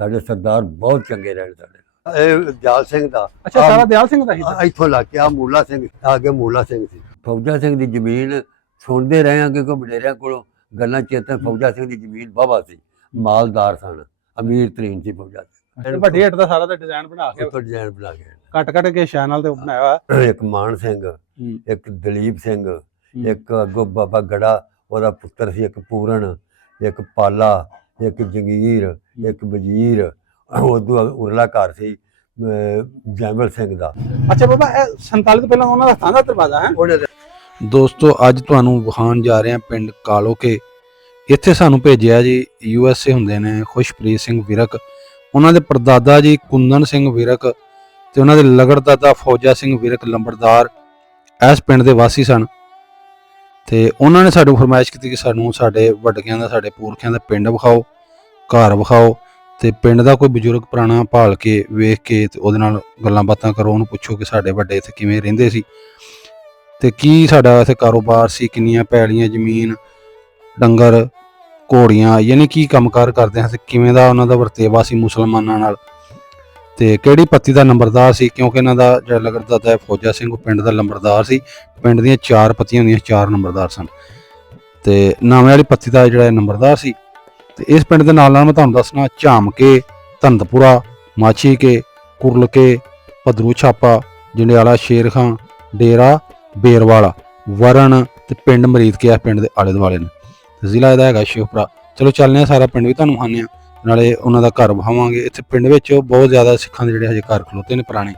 ਸਾਡੇ ਸਰਦਾਰ ਬਹੁਤ ਚੰਗੇ ਰਹੇ ਸਾਡੇ। ਇਹ ਦਿਆਲ ਸਿੰਘ ਦਾ। ਅੱਛਾ, ਸਾਰਾ ਦਿਆਲ ਸਿੰਘ ਦਾ ਹੀ ਇੱਥੋਂ ਲੱਗ ਕੇ ਆ ਮੂਲਾ ਸਿੰਘ, ਅੱਗੇ ਮੂਲਾ ਸਿੰਘ ਸੀ। ਫੌਜਾ ਸਿੰਘ ਦੀ ਜ਼ਮੀਨ ਸੁਣਦੇ ਰਹੇ ਹਾਂ ਕਿ ਕੋਈ ਵਡੇਰਿਆਂ ਕੋਲੋਂ ਗੱਲਾਂ ਚੇਤਨ। ਫੌਜਾ ਸਿੰਘ ਦੀ ਜ਼ਮੀਨ ਵਾਹਵਾ ਸੀ, ਮਾਲਦਾਰ ਸਨ, ਅਮੀਰ ਤਰੀਨ ਸੀ ਫੌਜਾ ਸਿੰਘ। ਵੱਡੇ ਹੱਟ ਦਾ ਸਾਰਾ ਦਾ ਡਿਜ਼ਾਈਨ ਬਣਾ ਕੇ ਉੱਪਰ ਡਿਜ਼ਾਈਨ ਬਣਾ ਕੇ ਕੱਟ ਕੇ ਸ਼ੈਨ ਨਾਲ ਤੇ ਬਣਾਇਆ ਹੋਇਆ। ਇੱਕ ਮਾਨ ਸਿੰਘ, ਇੱਕ ਦਲੀਪ ਸਿੰਘ, ਇੱਕ ਅੱਗੋਂ ਬਾਬਾ ਗੜਾ ਉਹਦਾ ਪੁੱਤਰ ਸੀ, ਇੱਕ ਪੂਰਨ, ਇੱਕ ਪਾਲਾ, ਇੱਕ ਜੰਗੀਰ, ਇੱਕ ਵਜ਼ੀਰ। ਉਦੋਂ ਉਰਲਾ ਘਰ ਸੀ ਜੈਮਲ ਸਿੰਘ ਦਾ। ਅੱਛਾ ਬਾਬਾ, ਇਹ 47 ਤੋਂ ਪਹਿਲਾਂ ਉਹਨਾਂ ਦਾ ਥਾਂ ਦਾ ਦਰਵਾਜ਼ਾ ਹੈ। ਦੋਸਤੋ, ਅੱਜ ਤੁਹਾਨੂੰ ਵਿਖਾਉਣ ਜਾ ਰਹੇ ਹਾਂ ਪਿੰਡ ਕਾਲੋਕੇ। ਇੱਥੇ ਸਾਨੂੰ ਭੇਜਿਆ ਜੀ USA ਹੁੰਦੇ ਨੇ ਖੁਸ਼ਪ੍ਰੀਤ ਸਿੰਘ ਵਿਰਕ, ਉਹਨਾਂ ਦੇ ਪਰਦਾਦਾ ਜੀ ਕੁੰਦਨ ਸਿੰਘ ਵਿਰਕ ਤੇ ਉਹਨਾਂ ਦੇ ਲਗੜਦਾਦਾ ਫੌਜਾ ਸਿੰਘ ਵਿਰਕ ਲੰਬੜਦਾਰ ਇਸ ਪਿੰਡ ਦੇ ਵਾਸੀ ਸਨ। ਤੇ ਉਹਨਾਂ ਨੇ ਸਾਨੂੰ ਫਰਮਾਇਸ਼ ਕੀਤੀ ਕਿ ਸਾਨੂੰ ਸਾਡੇ ਵੱਡਕਿਆਂ ਦਾ, ਸਾਡੇ ਪੁਰਖਿਆਂ ਦਾ ਪਿੰਡ ਵਿਖਾਓ, ਘਰ ਵਿਖਾਓ ਤੇ ਪਿੰਡ ਦਾ ਕੋਈ ਬਜ਼ੁਰਗ ਪੁਰਾਣਾ ਭਾਲ ਕੇ ਵੇਖ ਕੇ ਤੇ ਉਹਦੇ ਨਾਲ ਗੱਲਾਂ ਬਾਤਾਂ ਕਰੋ, ਉਹਨੂੰ ਪੁੱਛੋ ਕਿ ਸਾਡੇ ਵੱਡੇ ਇੱਥੇ ਕਿਵੇਂ ਰਹਿੰਦੇ ਸੀ ਤੇ ਕੀ ਸਾਡਾ ਇੱਥੇ ਕਾਰੋਬਾਰ ਸੀ, ਕਿੰਨੀਆਂ ਪੈਲੀਆਂ, ਜ਼ਮੀਨ, ਡੰਗਰ, ਘੋੜੀਆਂ, ਯਾਨੀ ਕੀ ਕੰਮਕਾਰ ਕਰਦੇ ਹਾਂ ਤੇ ਕਿਵੇਂ ਦਾ ਉਹਨਾਂ ਦਾ ਵਰਤੇਵਾ ਸੀ ਮੁਸਲਮਾਨਾਂ ਨਾਲ, ਤੇ ਕਿਹੜੀ ਪੱਤੀ ਦਾ ਨੰਬਰਦਾਰ ਸੀ, ਕਿਉਂਕਿ ਇਹਨਾਂ ਦਾ ਜਿਹੜਾ ਲਗੜਦਾਦਾ ਫੌਜਾ ਸਿੰਘ ਉਹ ਪਿੰਡ ਦਾ ਨੰਬਰਦਾਰ ਸੀ। ਪਿੰਡ ਦੀਆਂ 4 ਪੱਤੀਆਂ ਹੁੰਦੀਆਂ, 4 ਨੰਬਰਦਾਰ ਸਨ ਤੇ ਨਾਵੇਂ ਵਾਲੀ ਪੱਤੀ ਦਾ ਜਿਹੜਾ ਨੰਬਰਦਾਰ ਸੀ। ਤੇ ਇਸ ਪਿੰਡ ਦੇ ਨਾਲ ਨਾਲ ਮੈਂ ਤੁਹਾਨੂੰ ਦੱਸਣਾ ਝਾਮਕੇ, ਧੰਦਪੁਰਾ, ਮਾਛੀਕੇ, ਕੁਰਲਕੇ, ਭਦਰੂ ਛਾਪਾ, ਜੰਡਿਆਲਾ, ਸ਼ੇਰ ਖਾਂ, ਡੇਰਾ ਬੇਰਵਾਲਾ, ਵਰਨ ਤੇ ਪਿੰਡ ਮਰੀਦਕੇ ਪਿੰਡ ਦੇ ਆਲੇ ਦੁਆਲੇ ਨੇ। ਜ਼ਿਲ੍ਹਾ ਇਹਦਾ ਹੈਗਾ ਸ਼ਿਵਪੁਰਾ। ਚਲੋ ਚੱਲਦੇ ਹਾਂ, ਸਾਰਾ ਪਿੰਡ ਵੀ ਤੁਹਾਨੂੰ ਵਿਖਾਉਂਦੇ ਹਾਂ, ਨਾਲੇ ਉਹਨਾਂ ਦਾ ਘਰ ਵਿਖਾਵਾਂਗੇ। ਇੱਥੇ ਪਿੰਡ ਵਿੱਚ ਬਹੁਤ ਜ਼ਿਆਦਾ ਸਿੱਖਾਂ ਦੇ ਜਿਹੜੇ ਹਜੇ ਘਰ ਖਲੋਤੇ ਨੇ ਪੁਰਾਣੇ,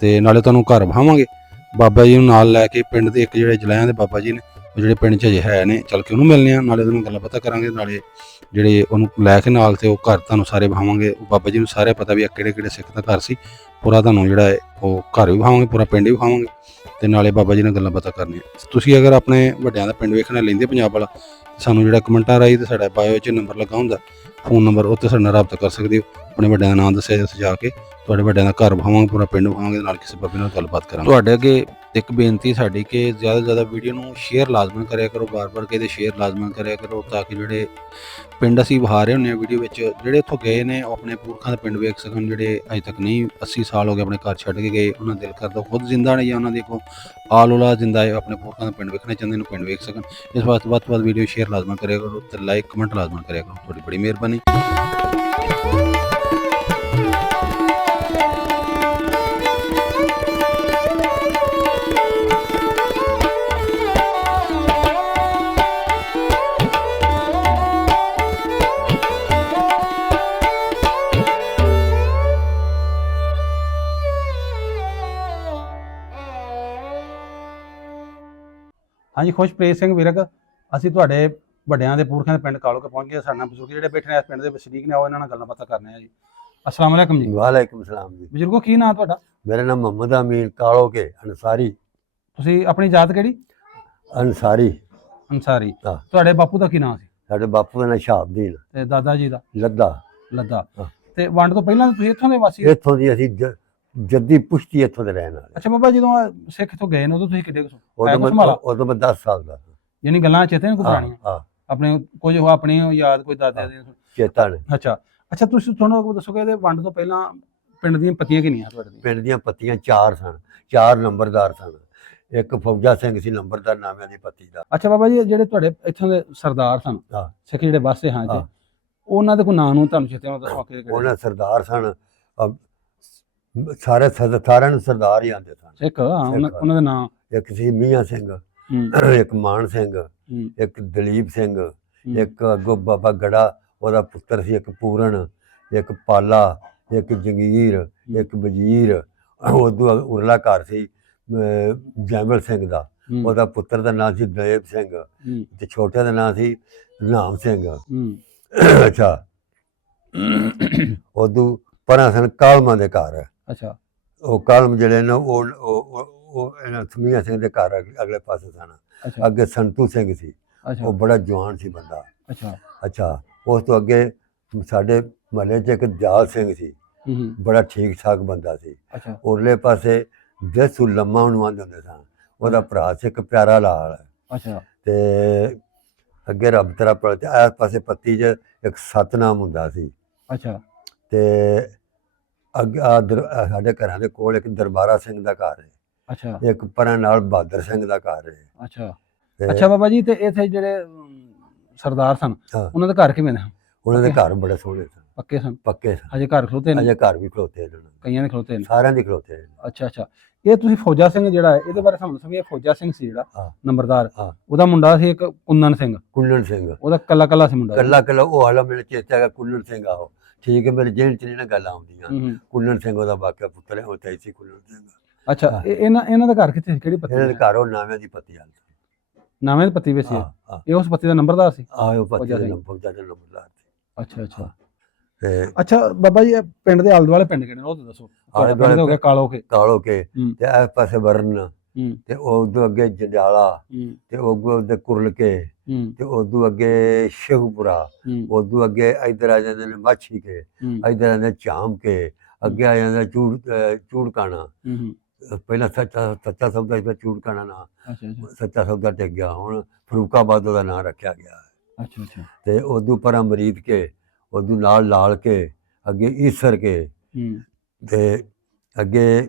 ਤੇ ਨਾਲੇ ਤੁਹਾਨੂੰ ਘਰ ਵਿਖਾਵਾਂਗੇ। ਬਾਬਾ ਜੀ ਨੂੰ ਨਾਲ ਲੈ ਕੇ ਪਿੰਡ ਦੇ ਇੱਕ ਜਿਹੜੇ ਜਲਾਇਆਂ ਦੇ ਬਾਬਾ ਜੀ ਨੇ ਉਹ ਜਿਹੜੇ ਪਿੰਡ 'ਚ ਹਜੇ ਹੈ ਨੇ, ਚੱਲ ਕੇ ਉਹਨੂੰ ਮਿਲਣੇ ਆ, ਨਾਲੇ ਉਹਨੂੰ ਗੱਲਾਂ ਪਤਾ ਕਰਾਂਗੇ, ਨਾਲੇ ਜਿਹੜੇ ਉਹਨੂੰ ਲੈ ਕੇ ਨਾਲ ਤੇ ਉਹ ਘਰ ਤੁਹਾਨੂੰ ਸਾਰੇ ਵਿਖਾਵਾਂਗੇ। ਬਾਬਾ ਜੀ ਨੂੰ ਸਾਰੇ ਪਤਾ ਵੀ ਆ ਕਿਹੜੇ ਕਿਹੜੇ ਸਿੱਖ ਦਾ ਘਰ ਸੀ। ਪੂਰਾ ਤੁਹਾਨੂੰ ਜਿਹੜਾ ਹੈ ਉਹ ਘਰ ਵੀ ਵਿਖਾਵਾਂਗੇ, ਪੂਰਾ ਪਿੰਡ ਵੀ ਵਿਖਾਵਾਂਗੇ ਤੇ ਨਾਲੇ ਬਾਬਾ ਜੀ ਨਾਲ ਗੱਲਾਂ ਬਾਤਾਂ ਕਰਨੀਆਂ। ਤੁਸੀਂ ਅਗਰ ਆਪਣੇ ਵੱਡਿਆਂ ਦਾ ਪਿੰਡ ਵੇਖਣਾ ਲੈਂਦੇ ਪੰਜਾਬ ਵਾਲਾ, ਸਾਨੂੰ ਜਿਹੜਾ ਕਮੈਂਟਾਂ ਰਾਹੀਂ ਤੇ ਸਾਡਾ ਬਾਇਓ 'ਚ ਨੰਬਰ ਲੱਗਾ ਹੁੰਦਾ, ਫੋਨ ਨੰਬਰ, ਉੱਤੇ ਸਾਡੇ ਨਾਲ ਰਾਬਤਾ ਕਰ ਸਕਦੇ ਹੋ। ਆਪਣੇ ਵੱਡਿਆਂ ਦਾ ਨਾਮ ਦੱਸਿਆ, ਉੱਥੇ ਜਾ ਕੇ ਤੁਹਾਡੇ ਵੱਡਿਆਂ ਦਾ ਘਰ ਵਿਖਾਵਾਂਗੇ, ਪੂਰਾ ਪਿੰਡ ਵਿਖਾਵਾਂਗੇ, ਨਾਲ ਕਿਸੇ ਬਾਬੇ ਨਾਲ ਗੱਲਬਾਤ ਕਰਾਂਗੇ। ਤੁਹਾਡੇ ਅੱਗੇ ਇੱਕ ਬੇਨਤੀ ਸਾਡੀ ਕਿ ਜ਼ਿਆਦਾ ਤੋਂ ਜ਼ਿਆਦਾ ਵੀਡੀਓ ਨੂੰ ਸ਼ੇਅਰ ਲਾਜ਼ਮਨ ਕਰਿਆ ਕਰੋ, ਬਾਰ-ਬਾਰ ਕਹਿੰਦੇ ਸ਼ੇਅਰ ਲਾਜ਼ਮਨ ਕਰਿਆ ਕਰੋ, ਤਾਂ ਕਿ ਜਿਹੜੇ ਪਿੰਡ ਅਸੀਂ ਵਿਖਾ ਰਹੇ ਹੁੰਦੇ ਹਾਂ ਵੀਡੀਓ ਵਿੱਚ, ਜਿਹੜੇ ਉੱਥੋਂ ਗਏ ਨੇ ਉਹ ਆਪਣੇ ਪੁਰਖਾਂ ਦਾ ਪਿੰਡ ਵੇਖ ਸਕਣ। ਜਿਹੜੇ ਅਜੇ ਤੱਕ ਨਹੀਂ 80 ਸਾਲ ਹੋ ਗਏ ਆਪਣੇ ਘਰ ਛੱਡ ਕੇ ਗਏ, ਉਹਨਾਂ ਦਿਲ ਕਰਦਾ ਖੁਦ ਜ਼ਿੰਦਾ ਨੇ ਜਾਂ ਉਹਨਾਂ ਦੇ ਕੋਲ ਆਲ ਔਲਾਦ ਜ਼ਿੰਦਾ ਹੈ, ਆਪਣੇ ਪੁਰਖਾਂ ਦਾ ਪਿੰਡ ਵੇਖਣਾ ਚਾਹੁੰਦੇ ਨੇ, ਪਿੰਡ ਵੇਖ ਸਕਣ। ਇਸ ਵਾਸਤੇ ਵੱਧ ਤੋਂ ਵੱਧ ਵੀਡੀਓ ਸ਼ੇਅਰ ਲਾਜ਼ਮਨ ਕਰਿਆ ਕਰੋ ਤੇ ਲਾਈਕ ਕਮੈਂਟ ਲਾਜ਼ਮਨ ਕਰਿਆ ਕਰੋ। ਤੁਹਾਡੀ ਬੜੀ ਮਿਹਰਬਾਨੀ। ਹਾਂਜੀ, ਖੁਸ਼ਪ੍ਰੀਤ ਸਿੰਘ ਵਿਰਕ, ਅਸੀਂ ਤੁਹਾਡੇ ਵੱਡਿਆਂ ਦੇ ਪੁਰਖਿਆਂ ਦੇ ਪਿੰਡ ਕਾਲੋਕੇ ਪਹੁੰਚ ਗਏ। ਸਾਡੇ ਨਾਲ ਬਜ਼ੁਰਗ ਜਿਹੜੇ ਬੈਠੇ ਨੇ ਇਸ ਪਿੰਡ ਦੇ ਵਸਨੀਕ ਨੇ, ਉਹ ਇਹਨਾਂ ਨਾਲ ਗੱਲਾਂ ਬਾਤਾਂ ਕਰਨੇ ਆ ਜੀ। अस्सलाम वालेकुम जी। वालेकुम सलाम जी। ਬਜ਼ੁਰਗੋ, ਕੀ ਨਾਂ ਤੁਹਾਡਾ? मेरा नाम मोहम्मद अमीन कालोके अंसारी। ਤੁਸੀਂ ਆਪਣੀ ਜਾਤ ਕਿਹੜੀ? अंसारी। ਅੰਸਾਰੀ। ਹਾਂ। ਤੁਹਾਡੇ ਬਾਪੂ ਦਾ ਕੀ ਨਾਂ ਸੀ साडे बापू का नाम शहाबुद्दीन ਤੇ ਦਾਦਾ ਜੀ ਦਾ? लद्दा। ਲੱਦਾ। ਹਾਂ। ਤੇ ਵੰਡ ਤੋਂ ਪਹਿਲਾਂ ਤੁਸੀਂ ਇੱਥੋਂ ਦੇ ਵਾਸੀ? इत्थों दी असीं जद्दी पुश्ती इत्थों दे रहण वाले। ਅੱਛਾ ਬਾਬਾ, ਜਦੋਂ ਸਿੱਖ ਇੱਥੋਂ ਗਏ ਨੇ ਉਦੋਂ ਤੁਸੀਂ ਕਿੱਡੇ ਕੁ उदों मैं 10 साल दा। ਯਾਨੀ ਗੱਲਾਂ ਚੇਤੇ ਨੇ ਕੋਈ हाँ ਪੁਰਾਣੀਆਂ? हाँ ਆਪਣੇ ਕੁਝ ਉਹ ਆਪਣੀ ਯਾਦ, ਕੋਈ ਦਾਦੇ ਦੇ? चेता ने। ਅੱਛਾ ਅੱਛਾ, ਤੁਸੀਂ ਤੁਹਾਨੂੰ ਦੱਸੋਗੇ ਇਹਦੇ ਵੰਡ ਤੋਂ ਪਹਿਲਾਂ ਪਿੰਡ ਦੀਆਂ ਪੱਤੀਆਂ ਕਿੰਨੀਆਂ ਤੁਹਾਡੇ ਦੀਆਂ? पिंड दियां पत्तियां 4 सन, 4 नंबरदार सन। एक फौजा सिंह सी नंबरदार नाम दी पत्ती दा। ਅੱਛਾ ਬਾਬਾ ਜੀ, ਜਿਹੜੇ ਤੁਹਾਡੇ ਇੱਥੋਂ ਦੇ ਸਰਦਾਰ ਸਨ, ਹਾਂ। ਸਿੱਖ ਜਿਹੜੇ ਬਾਸੇ ਹਾਂ ਜੀ, ਹਾਂ। ਉਹਨਾਂ ਦੇ ਕੋਈ ਨਾਂ ਨੂੰ ਤੁਹਾਨੂੰ ਚੇਤੇ ਦੱਸੋ ਕਿਹੜੇ? ਉਹਨਾਂ ਸਰਦਾਰ ਸਨ, ਸਾਰੇ ਸਾਰਿਆਂ ਨੂੰ ਸਰਦਾਰ ਹੀ ਆਂਦੇ ਸਨ। ਸਿੱਖ, ਹਾਂ, ਉਹਨਾਂ ਦੇ ਨਾਂ? ਇੱਕ ਸੀ ਮੀਆਂ ਸਿੰਘ, ਇੱਕ ਮਾਨ ਸਿੰਘ, ਇੱਕ ਦਲੀਪ ਸਿੰਘ, ਇੱਕ ਅੱਗੋਂ ਬਾਬਾ ਗੜਾ ਉਹਦਾ ਪੁੱਤਰ ਸੀ, ਇੱਕ ਪੂਰਨ, ਇੱਕ ਪਾਲਾ, ਇੱਕ ਜੰਗੀਰ, ਇੱਕ ਵਜ਼ੀਰ। ਉਦੋਂ ਉਰਲਾ ਘਰ ਸੀ ਜੈਮਲ ਸਿੰਘ ਦਾ, ਉਹਦਾ ਪੁੱਤਰ ਦਾ ਨਾਂ ਸੀ ਦਲੇਪ ਸਿੰਘ ਤੇ ਛੋਟੇ ਦਾ ਨਾਂ ਸੀ ਨਾਮ ਸਿੰਘ। ਅੱਛਾ, ਉਦੋਂ ਪਰਾਂ ਸਨ ਕਾਲਮਾਂ ਦੇ ਘਰ। ਅੱਛਾ, ਉਹ ਕਾਲਮ ਜਿਹੜੇ ਨੇ ਉਹ ਇਹਨਾਂ ਮੀਆਂ ਸਿੰਘ ਦੇ ਘਰ ਅਗਲੇ ਪਾਸੇ ਸਨ। ਅੱਗੇ ਸੰਤੂ ਸਿੰਘ ਸੀ, ਉਹ ਬੜਾ ਜਵਾਨ ਸੀ ਬੰਦਾ। ਅੱਛਾ, ਉਸ ਤੋਂ ਅੱਗੇ ਸਾਡੇ ਮਹੱਲੇ 'ਚ ਇੱਕ ਦਿਆਲ ਸਿੰਘ ਸੀ, ਬੜਾ ਠੀਕ ਠਾਕ ਬੰਦਾ ਸੀ। ਉਰਲੇ ਪਾਸੇ ਜਸੂ ਲੰਮਾ ਉਹਨੂੰ ਆਂਦੇ ਹੁੰਦੇ ਸਨ, ਉਹਦਾ ਭਰਾ ਸੀ ਇੱਕ ਪਿਆਰਾ ਲਾਲ। ਤੇ ਅੱਗੇ ਰੱਬ ਤੇਰਾ ਪੜ ਇਸ ਪਾਸੇ ਪੱਤੀ 'ਚ ਇੱਕ ਸਤਨਾਮ ਹੁੰਦਾ ਸੀ। ਤੇ ਅੱਗੇ ਸਾਡੇ ਘਰਾਂ ਦੇ ਕੋਲ ਇੱਕ ਦਰਬਾਰਾ ਸਿੰਘ ਦਾ ਘਰ ਹੈ, ਅੱਛਾ ਇੱਕ ਪਰਾਂ ਨਾਲ ਬਹਾਦਰ ਸਿੰਘ ਦਾ ਘਰ ਹੈ। ਅੱਛਾ ਤੇ ਅੱਛਾ ਬਾਬਾ ਜੀ, ਤੇ ਇੱਥੇ ਜਿਹੜੇ ਸਰਦਾਰ ਸਨ ਹਾਂ, ਉਹਨਾਂ ਦੇ ਘਰ ਕਿਵੇਂ ਨੇ? ਉਹਨਾਂ ਦੇ ਪੱਕੇ? ਘਰ ਬੜੇ ਸੋਹਣੇ ਸਨ, ਪੱਕੇ ਸਨ? ਪੱਕੇ ਸਨ। ਹਜੇ ਘਰ ਖਲੋਤੇ ਨੇ? ਅਜੇ ਘਰ ਵੀ ਖਲੋਤੇ ਨੇ, ਕਈਆਂ ਦੇ ਖਲੋਤੇ ਨੇ। ਸਾਰਿਆਂ ਦੇ ਖਲੋਤੇ ਨੇ। ਅੱਛਾ ਅੱਛਾ, ਇਹ ਤੁਸੀਂ ਫੌਜਾ ਸਿੰਘ ਜਿਹੜਾ ਹੈ ਇਹਦੇ ਬਾਰੇ ਸਾਨੂੰ ਦੱਸੋ ਵੀ ਇਹ ਫੌਜਾ ਸਿੰਘ ਸੀ ਜਿਹੜਾ ਹਾਂ। ਨੰਬਰਦਾਰ, ਹਾਂ। ਉਹਦਾ ਮੁੰਡਾ ਸੀ ਇੱਕ ਕੁੰਨਨ ਸਿੰਘ, ਕੁੱਲਣ ਸਿੰਘ ਉਹਦਾ ਕੱਲਾ ਸੀ ਮੁੰਡਾ? ਕੱਲਾ ਉਹ ਹਾਲਾ ਮੇਰੇ ਚੇਤੇ ਹੈਗਾ, ਕੁੱਲਣ ਸਿੰਘ ਆਹੋ, ਠੀਕ ਹੈ, ਮੇਰੇ ਜਿਹਨ ਚ ਨਹੀਂ ਨਾ ਗੱਲ ਆਉਂਦੀਆਂ। ਕੁੱਲਣ ਸਿੰਘ ਉਹਦਾ ਬਾਕਿਆ ਪੁੱਤਰ ਹੈ, ਉਹ ਤਾਂ ਸੀ ਕੁੱਲਣ ਸਿੰਘ। ਅੱਛਾ, ਇਹਨਾਂ ਦਾ ਘਰ ਕਿੱਥੇ ਸੀ, ਕਿਹੜੀ ਪੱਤੀ? ਇਹਨਾਂ ਦੇ ਘਰ ਉਹ ਨਾਵਿਆਂ ਦੀ ਪੱਤੀ ਹਾਲ। ਨਾਵੇਂ ਦੀ ਪੱਤੀ ਵਿੱਚ ਸੀ? ਹਾਂ, ਇਹ ਉਸ ਪੱਤੀ ਦਾ ਨੰਬਰਦਾਰ ਸੀ? ਆਹੋ ਪੱਤੀ ਫੌਜਾ ਦੇ ਸਿੰਘ। ਫੌਜਾ ਦੇ ਨੰਬਰਦਾਰ ਸੀ। ਅੱਛਾ ਅੱਛਾ ਤੇ ਅੱਛਾ ਬਾਬਾ ਜੀ, ਇਹ ਪਿੰਡ ਦੇ ਆਲੇ ਦੁਆਲੇ ਪਿੰਡ ਕਿਹੜੇ ਨੇ ਉਹ ਤਾਂ ਦੱਸੋ। ਆਲੇ ਪਿੰਡ ਦੇ ਹੋ ਗਏ ਕਾਲੋ ਕੇ, ਕਾਲੋ ਕੇ, ਹੂੰ, ਤੇ ਇਸ ਪਾਸੇ ਵਰਨ, ਹੂੰ, ਤੇ ਉਦੋਂ ਅੱਗੇ ਜੰਡਿਆਲਾ, ਹੂੰ, ਤੇ ਉਦੋਂ ਅੱਗੇ ਕੁਰਲਕੇ, ਹੂੰ, ਤੇ ਉਦੋਂ ਅੱਗੇ ਸ਼ੇਖੂਪੁਰਾ, ਹੂੰ, ਉਦੋਂ ਅੱਗੇ ਇੱਧਰ ਆ ਜਾਂਦੇ ਨੇ ਮਾਛੀ ਕੇ, ਹੂੰ, ਇੱਧਰ ਆਉਂਦੇ ਝਾਮ ਕੇ, ਅੱਗੇ ਆ ਜਾਂਦਾ ਚੂੜਕਾਣਾ। ਹੂੰ, ਪਹਿਲਾਂ ਸੱਚਾ ਸੌਦਾ ਸੀ, ਚੂੜਕਾਣਾ ਨਾਂ ਅੱਛਾ ਅੱਛਾ ਸੱਚਾ ਸੌਦਾ ਟਿਕ ਗਿਆ, ਹੁਣ ਫਰੂਕਾਬਾਦ ਉਹਦਾ ਨਾਂ ਰੱਖਿਆ ਗਿਆ। ਅੱਛਾ ਅੱਛਾ, ਤੇ ਉਦੋਂ ਪਰਾਂ ਮਰੀਦ ਕੇ, ਉਦੋਂ ਨਾਲ ਲਾਲ ਕੇ, ਅੱਗੇ ਈਸਰ ਕੇ, ਹੂੰ, ਤੇ ਅੱਗੇ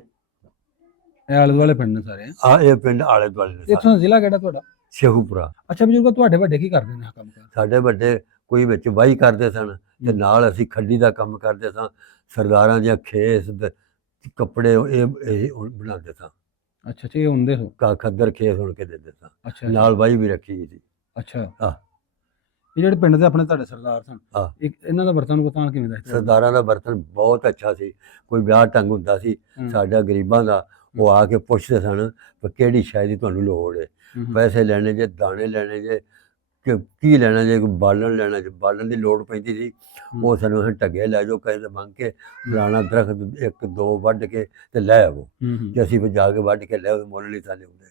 ਇਹ ਆਲੇ ਦੁਆਲੇ ਪਿੰਡ ਨੇ ਸਾਰੇ। ਆ ਇਹ ਪਿੰਡ ਆਲੇ ਦੁਆਲੇ ਨੇ ਸਾਰੇ। ਇੱਥੋਂ ਦਾ ਜ਼ਿਲ੍ਹਾ ਕਿਹੜਾ ਤੁਹਾਡਾ? ਸ਼ੇਖੂਪੁਰਾ। ਅੱਛਾ ਬਜ਼ੁਰਗੋ, ਤੁਹਾਡੇ ਵੱਡੇ ਕੀ ਕਰਦੇ ਨੇ ਕੰਮ ਕਾਰ? ਸਾਡੇ ਵੱਡੇ ਕੋਈ ਵਿੱਚ ਵਾਹੀ ਕਰਦੇ ਸਨ, ਤੇ ਨਾਲ ਅਸੀਂ ਖੱਡੀ ਦਾ ਕੰਮ ਕਰਦੇ ਸਾਂ। ਸਰਦਾਰਾਂ ਦੀਆਂ ਖੇਸ ਕੱਪੜੇ ਇਹ ਬਣਾਉਂਦੇ ਸਾਂ। ਅੱਛਾ ਅੱਛਾ, ਇਹ ਹੁੰਦੇ ਹੋ ਖੱਦਰ ਖੇਸ ਹੁਣ ਕੇ ਦਿੰਦੇ ਸਾਂ, ਅੱਛਾ ਨਾਲ ਵਾਹੀ ਵੀ ਰੱਖੀ ਸੀ। ਅੱਛਾ, ਹਾਂ। ਇਹ ਜਿਹੜੇ ਪਿੰਡ ਦੇ ਆਪਣੇ ਤੁਹਾਡੇ ਸਰਦਾਰ ਸਨ, ਹਾਂ। ਇਹਨਾਂ ਦਾ ਵਰਤਨ ਕਿਵੇਂ ਦਾ ਸੀ? ਸਰਦਾਰਾਂ ਦਾ ਬਰਤਨ ਬਹੁਤ ਅੱਛਾ ਸੀ। ਕੋਈ ਵਿਆਹ ਢੰਗ ਹੁੰਦਾ ਸੀ ਸਾਡਾ ਗਰੀਬਾਂ ਦਾ, ਉਹ ਆ ਕੇ ਪੁੱਛਦੇ ਸਨ ਕਿ ਕਿਹੜੀ ਸ਼ੈ ਦੀ ਤੁਹਾਨੂੰ ਲੋੜ ਹੈ, ਪੈਸੇ ਲੈਣੇ ਜੇ, ਦਾਣੇ ਲੈਣੇ ਜੇ, ਕਿ ਕੀ ਲੈਣਾ ਜੇ, ਕੋਈ ਬਾਲਣ ਲੈਣਾ ਜੇ, ਬਾਲਣ ਦੀ ਲੋੜ ਪੈਂਦੀ ਸੀ। ਉਹ ਸਾਨੂੰ ਅਸੀਂ ਢੱਗੇ ਲੈ ਜਾਓ ਕਹੇ ਮੰਗ ਕੇ, ਫਲਾਣਾ ਦਰਖਤ ਇੱਕ ਦੋ ਵੱਢ ਕੇ ਤੇ ਲੈ ਆਵੋ, ਤੇ ਅਸੀਂ ਫਿਰ ਜਾ ਕੇ ਵੱਢ ਕੇ ਲੈ ਆਓ, ਮੁੱਲ ਨਹੀਂ ਸਾਡੇ ਹੁੰਦੇ।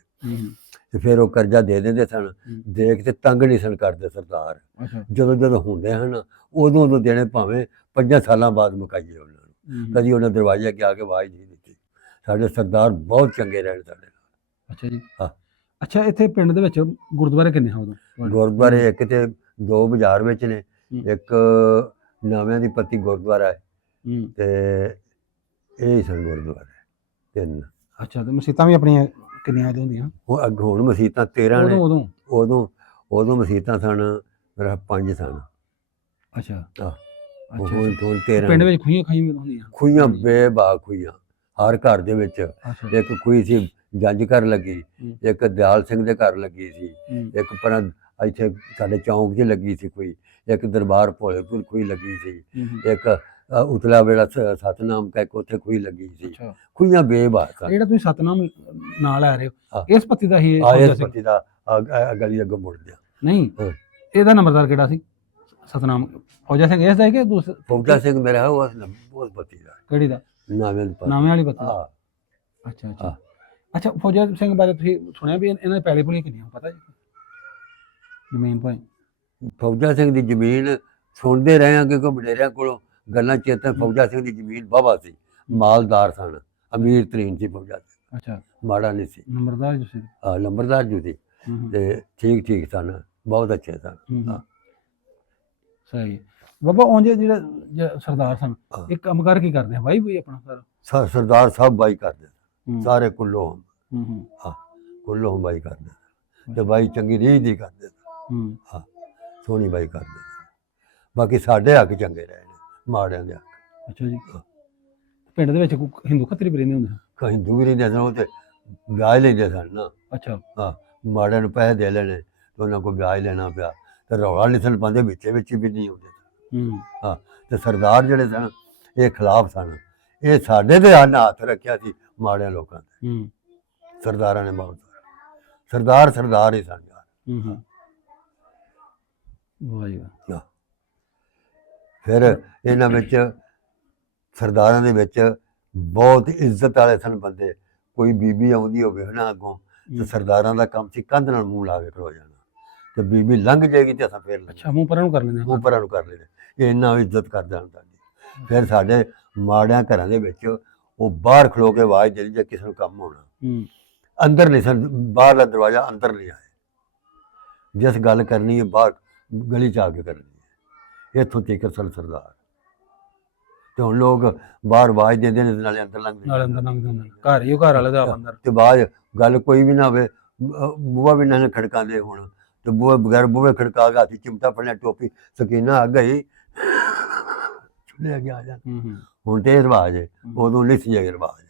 ਤੇ ਫਿਰ ਉਹ ਕਰਜ਼ਾ ਦੇ ਦਿੰਦੇ ਸਨ, ਦੇਖ ਤੇ ਤੰਗ ਨਹੀਂ ਸਨ ਕਰਦੇ ਸਰਦਾਰ। ਜਦੋਂ ਹੁੰਦੇ ਹਨ ਉਦੋਂ ਦੇਣੇ, ਭਾਵੇਂ 5 ਸਾਲਾਂ ਬਾਅਦ ਮੁਕਾਈਏ ਉਹਨਾਂ ਨੂੰ। ਕਦੀ ਉਹਨਾਂ ਦਰਵਾਜ਼ੇ ਅੱਗੇ ਆ ਕੇ ਆਵਾਜ਼ ਨਹੀਂ ਦਿੱਤੀ। ਸਾਡੇ ਸਰਦਾਰ ਬਹੁਤ ਚੰਗੇ ਰਹੇ ਸਾਡੇ ਨਾਲ। ਅੱਛਾ ਜੀ। ਹਾਂ। ਅੱਛਾ, ਇੱਥੇ ਪਿੰਡ ਦੇ ਵਿੱਚ ਗੁਰਦੁਆਰੇ ਕਿੰਨੇ ਹਨ ਉਦੋਂ? ਗੁਰਦੁਆਰੇ ਇੱਕ ਤੇ 2 ਬਾਜ਼ਾਰ ਵਿੱਚ ਨੇ, ਇੱਕ ਨਾਵਿਆਂ ਦੀ ਪੱਤੀ ਗੁਰਦੁਆਰਾ ਹੈ, ਤੇ ਇਹ ਸਨ ਗੁਰਦੁਆਰੇ 3। ਅੱਛਾ, ਤੇ ਮਸੀਤਾਂ ਵੀ ਆਪਣੀਆਂ ਕਿੰਨੀਆਂ ਉਦੋਂ ਦੀਆਂ? ਹੁਣ ਮਸੀਤਾਂ 13 ਨੇ। ਉਦੋਂ ਮਸੀਤਾਂ ਸਨ ਮੇਰਾ 5 ਸਨ। ਅੱਛਾ, ਹੁਣ 13 ਪਿੰਡ ਵਿੱਚ ਖੂਹੀਆਂ ਹੁੰਦੀਆਂ? ਖੂਹੀਆਂ ਬੇਬਾਕ ਖੂਹੀਆਂ, ਹਰ ਘਰ ਦੇ ਵਿੱਚ। ਇੱਕ ਖੂਹੀ ਸੀ ਜੰਜ ਘਰ ਲੱਗੀ, ਇੱਕ ਦਿਆਲ ਸਿੰਘ ਦੇ ਘਰ ਲੱਗੀ ਸੀ, ਇੱਕ ਪਰਾਂ ਇੱਥੇ ਸਾਡੇ ਚੌਂਕ 'ਚ ਲੱਗੀ ਸੀ ਖੂਹੀ, ਇੱਕ ਦਰਬਾਰ ਭੋਲੇਪੁਰ ਖੂਹੀ ਲੱਗੀ ਸੀ, ਇੱਕ ਉਤਲਾ ਵੇਲਾ ਸਤਨਾਮ ਕਾ ਇੱਕ ਉੱਥੇ ਖੂਹੀ ਲੱਗੀ ਸੀ। ਖੂਹੀਆਂ ਬੇਬਾਕ ਸਨ। ਜਿਹੜਾ ਤੁਸੀਂ ਸਤਨਾਮ ਨਾਂ ਲੈ ਰਹੇ ਹੋ, ਇਸ ਪੱਤੀ ਦਾ ਹੀ? ਇਸ ਪੱਤੀ ਦਾ ਗਲੀ ਅੱਗੇ ਮੁੜਦਿਆਂ। ਨਹੀਂ, ਇਹਦਾ ਨੰਬਰਦਾਰ ਕਿਹੜਾ ਸੀ? ਸਤਨਾਮ ਫੌਜਾ ਸਿੰਘ ਇਸ ਦਾ ਹੈ ਕਿ ਦੂਸਰਾ? ਫੌਜਾ ਸਿੰਘ ਮੇਰਾ ਉਸ ਪੱਤੀ ਦਾ। ਕਿਹੜੀ ਦਾ? ਨਾਵੇਂ ਵਾਲੀ ਪੱਤੀ। ਅੱਛਾ ਅੱਛਾ ਅੱਛਾ, ਫੌਜਾ ਸਿੰਘ ਬਾਰੇ ਤੁਸੀਂ ਸੁਣਿਆ ਵੀ ਇਹਨਾਂ ਦੀ ਪੈਲੀ ਪੁਲੀ ਕਿੰਨੀਆਂ ਪਤਾ ਜੀ? ਜ਼ਮੀਨ ਭਾਈ ਫੌਜਾ ਸਿੰਘ ਦੀ ਜ਼ਮੀਨ ਸੁਣਦੇ ਰਹੇ ਹਾਂ, ਕਿਉਂਕਿ ਵਡੇਰਿਆਂ ਕੋਲੋਂ ਗੱਲਾਂ ਚੇਤੇ। ਫੌਜਾ ਸਿੰਘ ਦੀ ਜ਼ਮੀਨ ਵਾਹਵਾ ਸੀ, ਮਾਲਦਾਰ ਸਨ, ਅਮੀਰ ਤਰੀਨ ਸੀ ਫੌਜਾ ਸਿੰਘ। ਅੱਛਾ, ਮਾੜਾ ਨਹੀਂ ਸੀ। ਨੰਬਰਦਾਰ ਜੀ ਸੀ? ਨੰਬਰਦਾਰ ਜੀ ਸੀ, ਤੇ ਠੀਕ ਸਨ, ਬਹੁਤ ਅੱਛੇ ਸਨ। ਸਹੀ ਬਾਬਾ। ਉਂਝ ਜਿਹੜੇ ਸਰਦਾਰ ਸਨ, ਇਹ ਕੰਮਕਾਰ ਕੀ ਕਰਦੇ ਆ? ਵਾਹੀ ਵੀ ਆਪਣਾ ਸਾਰਾ? ਸਰਦਾਰ ਸਾਹਿਬ ਬਾਈ ਕਰਦੇ ਸਾਰੇ, ਕੁੱਲੋਂ ਬਾਈ ਕਰਦੇ, ਤੇ ਬਾਈ ਚੰਗੀ ਰੀਝ ਦੀ ਕਰਦੇ, ਸੋਹਣੀ ਬਾਈ ਕਰਦੇ। ਬਾਕੀ ਸਾਡੇ ਹੱਕ ਚੰਗੇ ਰਹੇ ਨੇ, ਮਾੜਿਆਂ ਦੇ ਹੱਕ। ਅੱਛਾ ਜੀ। ਪਿੰਡ ਦੇ ਵਿੱਚ ਹਿੰਦੂ ਖੱਤਰੀ ਵੀ ਰਹਿੰਦੇ ਹੁੰਦੇ? ਹਿੰਦੂ ਵੀ ਰਹਿੰਦੇ ਸਨ, ਉਹ ਤੇ ਵਿਆਹ ਲੈਂਦੇ ਸਨ ਨਾ। ਅੱਛਾ। ਮਾੜਿਆਂ ਨੂੰ ਪੈਸੇ ਦੇ ਲੈਣੇ ਤੇ ਉਹਨਾਂ ਕੋਲ ਵਿਆਹ ਲੈਣਾ ਪਿਆ, ਤੇ ਰੌਲਾ ਨਹੀਂ ਸਨ ਪਾਉਂਦੇ, ਵਿੱਚ ਵੀ ਨਹੀਂ ਹੁੰਦੇ। ਤੇ ਸਰਦਾਰ ਜਿਹੜੇ ਸਨ ਇਹ ਖਿਲਾਫ ਸਨ, ਇਹ ਸਾਡੇ ਤੇ ਹੱਥ ਰੱਖਿਆ ਸੀ ਮਾੜਿਆਂ ਲੋਕਾਂ ਤੇ। ਸਰਦਾਰਾਂ ਨੇ ਬਹੁਤ ਸਰਦਾਰ ਹੀ ਸਨ ਯਾਰ। ਫਿਰ ਇਹਨਾਂ ਵਿੱਚ ਸਰਦਾਰਾਂ ਦੇ ਵਿੱਚ ਬਹੁਤ ਇੱਜ਼ਤ ਵਾਲੇ ਸਨ ਬੰਦੇ। ਕੋਈ ਬੀਬੀ ਆਉਂਦੀ ਹੋਵੇ ਨਾ ਅੱਗੋਂ, ਤੇ ਸਰਦਾਰਾਂ ਦਾ ਕੰਮ ਸੀ ਕੰਧ ਨਾਲ ਮੂੰਹ ਲਾ ਕੇ ਖਲੋ ਜਾਣਾ, ਤੇ ਬੀਬੀ ਲੰਘ ਜਾਏਗੀ ਤੇ ਅਸਾਂ ਫੇਰ ਅੱਛਾ ਮੂੰਹ ਪਰਾਂ ਨੂੰ ਕਰ ਲੈਂਦੇ? ਮੂੰਹ ਪਰਾਂ ਨੂੰ ਕਰ ਲੈਂਦੇ। ਇਹ ਇੰਨਾ ਇੱਜ਼ਤ ਕਰਦਾ ਹੁੰਦਾ ਜੀ। ਫਿਰ ਸਾਡੇ ਮਾੜਿਆਂ ਘਰਾਂ ਦੇ ਵਿੱਚ ਉਹ ਬਾਹਰ ਖਲੋ ਕੇ ਆਵਾਜ਼ ਦੇ ਜੇ ਕਿਸੇ ਨੂੰ ਕੰਮ ਹੋਣਾ, ਅੰਦਰ ਨਹੀਂ ਸਨ, ਬਾਹਰਲਾ ਦਰਵਾਜ਼ਾ ਅੰਦਰ ਨਹੀਂ ਆਏ। ਜਿਸ ਗੱਲ ਕਰਨੀ ਹੈ ਬਾਹਰ ਗਲੀ 'ਚ ਆ ਕੇ ਕਰਨੀ ਹੈ। ਇੱਥੋਂ ਤੀਕਰ ਸਨ ਸਰਦਾਰ। ਤੇ ਹੁਣ ਲੋਕ ਬਾਹਰ ਆਵਾਜ਼ ਦਿੰਦੇ ਨੇ ਤੇ ਨਾਲੇ ਅੰਦਰ ਲੰਘਦੇ ਨਾਲ ਅੰਦਰ ਲੰਘਦੇ ਹੁੰਦੇ ਘਰ ਹੀ ਉਹ ਘਰ ਵਾਲੇ ਦਾ ਆਪ ਅੰਦਰ ਤੇ ਬਾਅਦ ਗੱਲ ਕੋਈ ਵੀ ਨਾ ਹੋਵੇ ਬੂਹਾ ਵੀ ਨਾ ਖੜਕਾਉਂਦੇ ਹੁਣ ਤੇ ਬੂਹੇ ਬਗੈਰ ਬੂਹੇ ਖੜਕਾ ਕੇ ਹਾਥੀ ਚਿਮਟਾ ਫੜਿਆ ਟੋਪੀ ਸਕੀਨਾ ਆ ਗਈ ਚੁੱਲੇ ਅੱਗੇ ਆ ਜਾ ਹੁਣ ਤੇ ਇਹ ਰਿਵਾਜ ਹੈ ਉਦੋਂ ਨਹੀਂ ਸੀ ਇਹ ਰਿਵਾਜ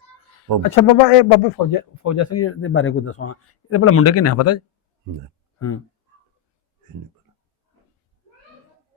ਅੱਛਾ ਬਾਬਾ ਇਹ ਬਾਬੇ ਫੌਜਾ ਸਿੰਘ ਦੇ ਬਾਰੇ ਕੁਝ ਦੱਸੋ ਇਹਦੇ ਭਲਾ ਮੁੰਡੇ ਕਿੰਨੇ ਆ ਪਤਾ ਜੀ